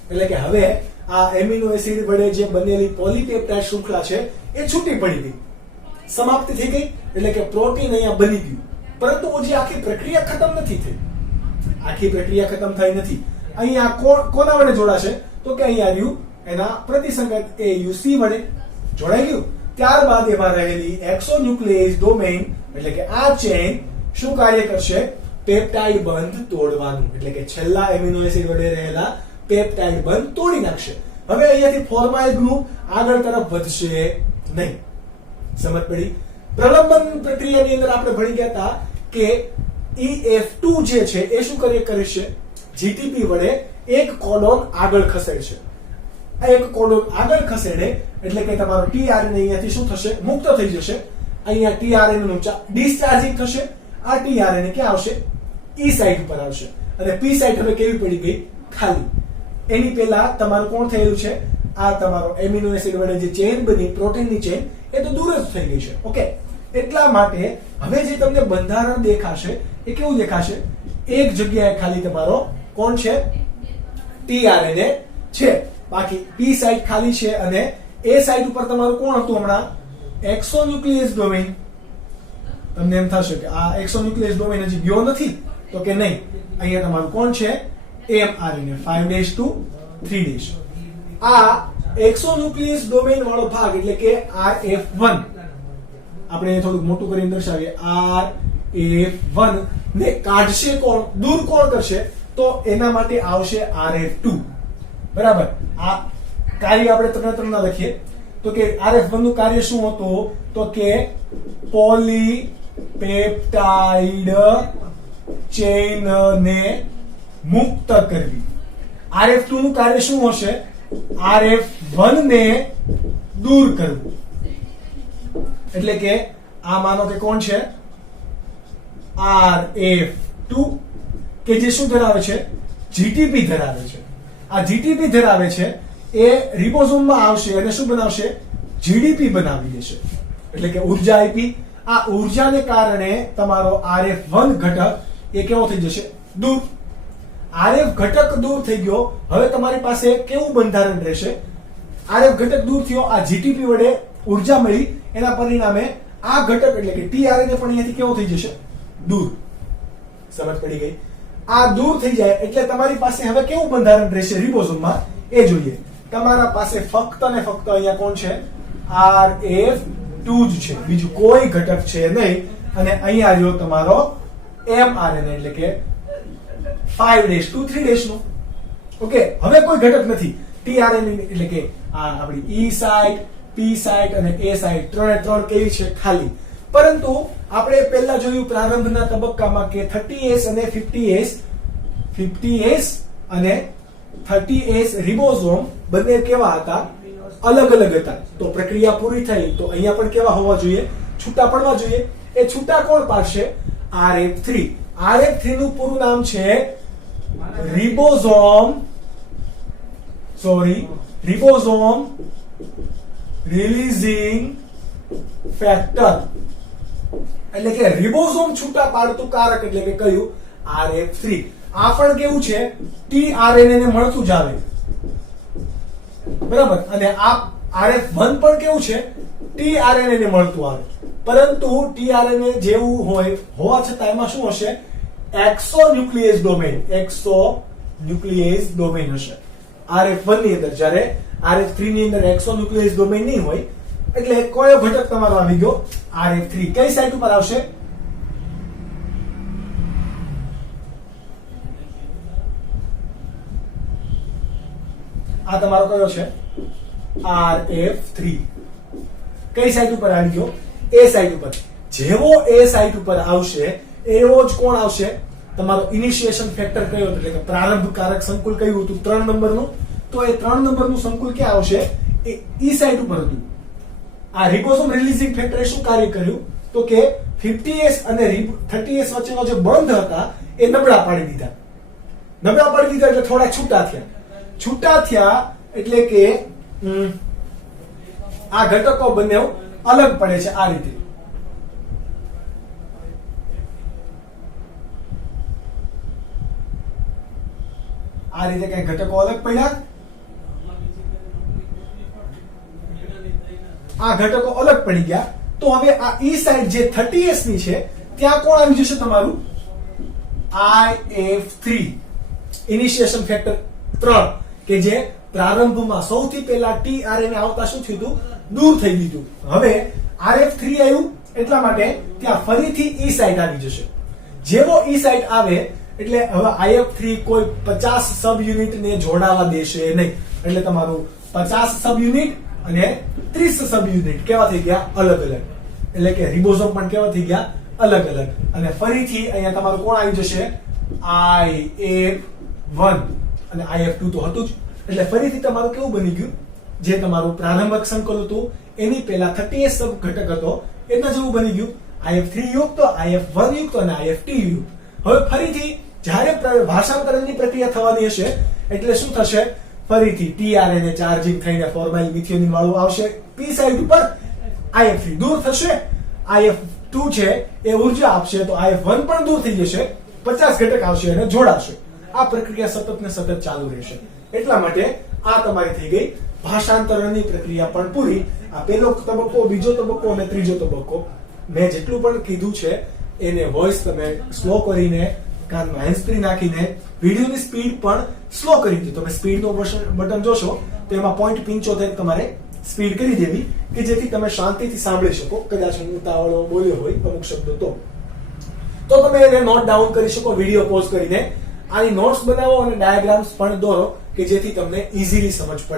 એટલે કે હવે આ એમિનો એસિડ વડે જે બનેલી પોલીપેપ્ટાઇડ શૃંખલા છે એ છૂટી પડી ગઈ, સમાપ્ત થઈ ગઈ. એટલે કે પ્રોટીન અહીંયા બની ગયું, પરંતુ હજી આખી પ્રક્રિયા ખતમ નથી થઈ. આખી પ્રક્રિયા ખતમ થઈ નથી. અહીંયા કોના વડે જોડાશે? તો કે અહીંયા રહ્યું એના પ્રતિસંકેત AUC વડે જોડાઈ ગયું. ત્યારબાદ એમાં રહેલી એક્સોન્યુક્લિએઝ ડોમેઇન, એટલે કે આ ચેન શું કાર્ય કરશે? પેપ્ટાઇડ બંધ તોડવાનું. એટલે કે છેલ્લા એમિનો એસિડ વડે રહેલા પેપ્ટાઇડ બંધ તોડી નાખશે. હવે અહીંયાથી ફોર્માઇલ ગ્રુપ આગળ તરફ વધશે નહીં. સમજ પડી? પ્રલંબન પ્રક્રિયાની અંદર આપણે ભણી ગયા હતા કે EF2 જે છે એ શું કાર્ય કરશે? GTP વડે એક કોડોન આગળ ખસેડશે. આ એક કોડોન આગળ ખસેડે એટલે કે તમારો ટીઆરએનએ અહીંયાથી શું થશે? મુક્ત થઈ જશે. અહીંયા ટીઆરએનએ નું ડિસ્ચાર્જિંગ થશે. આ ટીઆરએનએ ક્યાં આવશે? ઈ સાઇડ ઉપર આવશે. અને પી સાઇડ હવે કેવી પડી ગઈ? ખાલી. એની પહેલા તમારું કોણ થયેલું છે? આ તમારો એમિનો એસિડ વડે જે ચેન બની, પ્રોટીનની ચેન, એ તો દૂર જ થઈ ગઈ છે. ઓકે, એટલા માટે હવે જે તમને બંધારણ દેખાશે એ કેવું દેખાશે? એક જગ્યાએ ખાલી તમારો કોણ છે? ટીઆરએનએ છે. બાકી પી સાઇડ ખાલી છે અને એ સાઇડ ઉપર તમારું કોણ હતું હમણાં? એક્સોન્યુક્લિએઝ ડોમેઇન. તમને એમ થશે કે આ એક્સોન્યુક્લિએઝ ડોમેઇન હજી ગયો નથી, તો કે નહીં. અહીંયા તમારું કોણ છે? mRNA 5' to 3'. આ એક્સોન્યુક્લિયસ ડોમેઇન વાળો ભાગ એટલે કે RF1, આપણે થોડું મોટું કરીને દર્શાવીએ. RF1 ને કાઢશે કોણ? દૂર કોણ કરશે? તો એના માટે આવશે RF2. બરાબર. આ કાર્ય આપણે ત્રણ ના લખીએ તો કે RF1 નું કાર્ય શું હતું? તો કે પોલી પેપ્ટાઇડ ચેઇનને મુક્ત કરવી. RF2 નું કાર્ય શું હશે? RF1 ને દૂર કરવું. એટલે કે આ માનો કે કોણ છે? RF2 કે જે શું ધરાવે છે? GTP ધરાવે છે. આ GTP ધરાવે છે એ રિબોઝોમમાં આવશે અને શું બનાવશે? GDP બનાવી દેશે. એટલે કે ઉર્જા આપી. આ ઉર્જાને કારણે તમારો RF1 ઘટક એ કેવો થઈ જશે? દૂર. RF ઘટક દૂર થઈ ગયો. હવે તમારી પાસે કેવું બંધારણ રહેશે? RF ઘટક દૂર થયો, આ GTP વડે ઉર્જા મળી, એના પરિણામે આ ઘટક એટલે કે tRNA પણ અહીંયાથી કેવો થઈ જશે? દૂર. સમજ પડી ગઈ? આ દૂર થઈ જાય એટલે તમારી પાસે હવે કેવું બંધારણ રહેશે રિબોઝોમમાં એ જોઈએ. તમારા પાસે ફક્ત ને ફક્ત અહીંયા કોણ છે? RF2 જ છે, બીજું કોઈ ઘટક છે નહીં. અને અહીંયા જો તમારો mRNA એટલે કે 5' to 3' નો. ઓકે, હવે કોઈ ઘટક નથી. tRNA એટલે કે આ આપણી E સાઇટ, P સાઇટ અને A સાઇટ ત્રણે ત્રણ કેવી છે? ખાલી. પરંતુ આપણે પહેલા જોયું પ્રારંભના તબક્કામાં કે 30S અને 50S અને 30S રિબોઝોમ બંને કેવા હતા? અલગ અલગ હતા. તો પ્રક્રિયા પૂરી થઈ તો અહીંયા પણ કેવા હોવા જોઈએ? છૂટા પડવા જોઈએ. એ છૂટા કોણ પાડશે? RF3. RF3 નું પૂરું નામ છે રિબોઝોમ રિલીઝિંગ ફેક્ટર. એટલે કે રિબોઝોમ છૂટા પાડતું કારક એટલે કે કયું? RF3. આ પણ કેવું છે? tRNA ને મળતું જ આવે. બરાબર. અને આ RF1 પણ કેવું છે? tRNA ને મળતું આવે. પરંતુ tRNA જેવું હોય હોવા છતાં એમાં શું હશે? એક્સોન્યુક્લિયેઝ ડોમેઇન હશે RF1 ની અંદર, જ્યારે RF3 ની અંદર એક્સોન્યુક્લિયેઝ ડોમેઇન નહીં હોય. એટલે કયો ઘટક તમારો આવી ગયો? RF3. કઈ સાઇટ ઉપર આવશે? આ તમારો કયો છે? RF3. કઈ સાઇટ ઉપર આવી ગયો? A સાઇટ ઉપર. જેવો A સાઇટ ઉપર આવશે એવો જ કોણ આવશે? તમારો ઇનિશિયેશન ફેક્ટર કયો? એટલે કે પ્રારંભકારક સંકુલ કયું હતું? 3 નંબરનું. તો એ 3 નંબરનું સંકુલ ક્યાં આવશે? એ E સાઇટ ઉપર હતું. આ રિબોઝોમ રિલીઝિંગ ફેક્ટરે શું કાર્ય કર્યું? તો કે 50S અને 30S વચ્ચેનો જે બંધ હતા એ નબળા પાડી દીધા. નબળા પાડી દીધા એટલે થોડા છૂટા થયા. છૂટા થયા એટલે કે આ ઘટકો બંને અલગ પડે છે. આ રીતે કઈ ઘટકો અલગ પડ્યા. આ ઘટકો અલગ પડી ગયા. તો હવે આ E સાઇડ જે 30S ની છે ત્યાં કોણ આવી જશે? તમારું IF3. ઇનિશિયેશન ફેક્ટર 3 કે જે પ્રારંભમાં સૌથી પહેલા tRNA આવતા શું થયું હતું? દૂર થઈ ગયું. હવે RF3 આવ્યું એટલા માટે ત્યાં ફરીથી E સાઇટ આવી જશે. જેવો E સાઇટ આવે એટલે હવે IF3 કોઈ 50 સબ યુનિટ ને જોડાવા દેશે નહીં. એટલે તમારું 50 સબ યુનિટ અને 30 સબ યુનિટ કેવા થઈ ગયા? અલગ અલગ. એટલે કે રિબોઝોમ પણ કેવા થઈ ગયા? અલગ અલગ. અને ફરીથી અહીંયા તમારું કોણ આવી જશે? IF1 અને IF2 તો હતું જ. એટલે ફરીથી તમારું કેવું બની ગયું? જે તમારું પ્રારંભક સંકુલ હતું એની પહેલા 30S સબ ઘટક હતો એના જેવું બની ગયું. IF3 યુક્ત, IF1 યુક્ત અને IF2 યુક્ત. હવે ફરીથી જ્યારે ભાષાંતરણની પ્રક્રિયા થવાની હશે એટલે શું થશે? ફરીથી tRNA ચાર્જિંગ થઈને ફોર્માઇલ મિથિયોનિન વાળું આવશે P સાઇટ ઉપર. IF3 દૂર થશે. IF2 છે એ ઉર્જા આપશે તો IF1 પણ દૂર થઈ જશે. 50 ઘટક આવશે અને જોડાશે. આ પ્રક્રિયા સતત ને સતત ચાલુ રહેશે. એટલા માટે આ તમારી થઈ ગઈ ભાષાંતરણની પ્રક્રિયા પણ પૂરી. આ પહેલો તબક્કો, બીજો તબક્કો અને ત્રીજો તબક્કો. મેં જેટલું પણ કીધું છે એને વોઇસ તમે સ્લો કરીને કાનમાં હેન્ડ્સફ્રી નાખીને વિડિયોની સ્પીડ પણ સ્લો કરી દો. તમે સ્પીડનું બટન જોશો તો એમાં 0.75 તમારે સ્પીડ કરી દેવી કે જેથી તમે શાંતિથી સાંભળી શકો. કદાચ હું ઉતાવળો બોલ્યો હોય અમુક શબ્દો તો તમે એને નોટ ડાઉન કરી શકો વિડિયો પોઝ કરીને. આની નોટ્સ બનાવો અને ડાયાગ્રામ્સ પણ દોરો કે જેથી તમને ઈઝીલી સમજ પડે.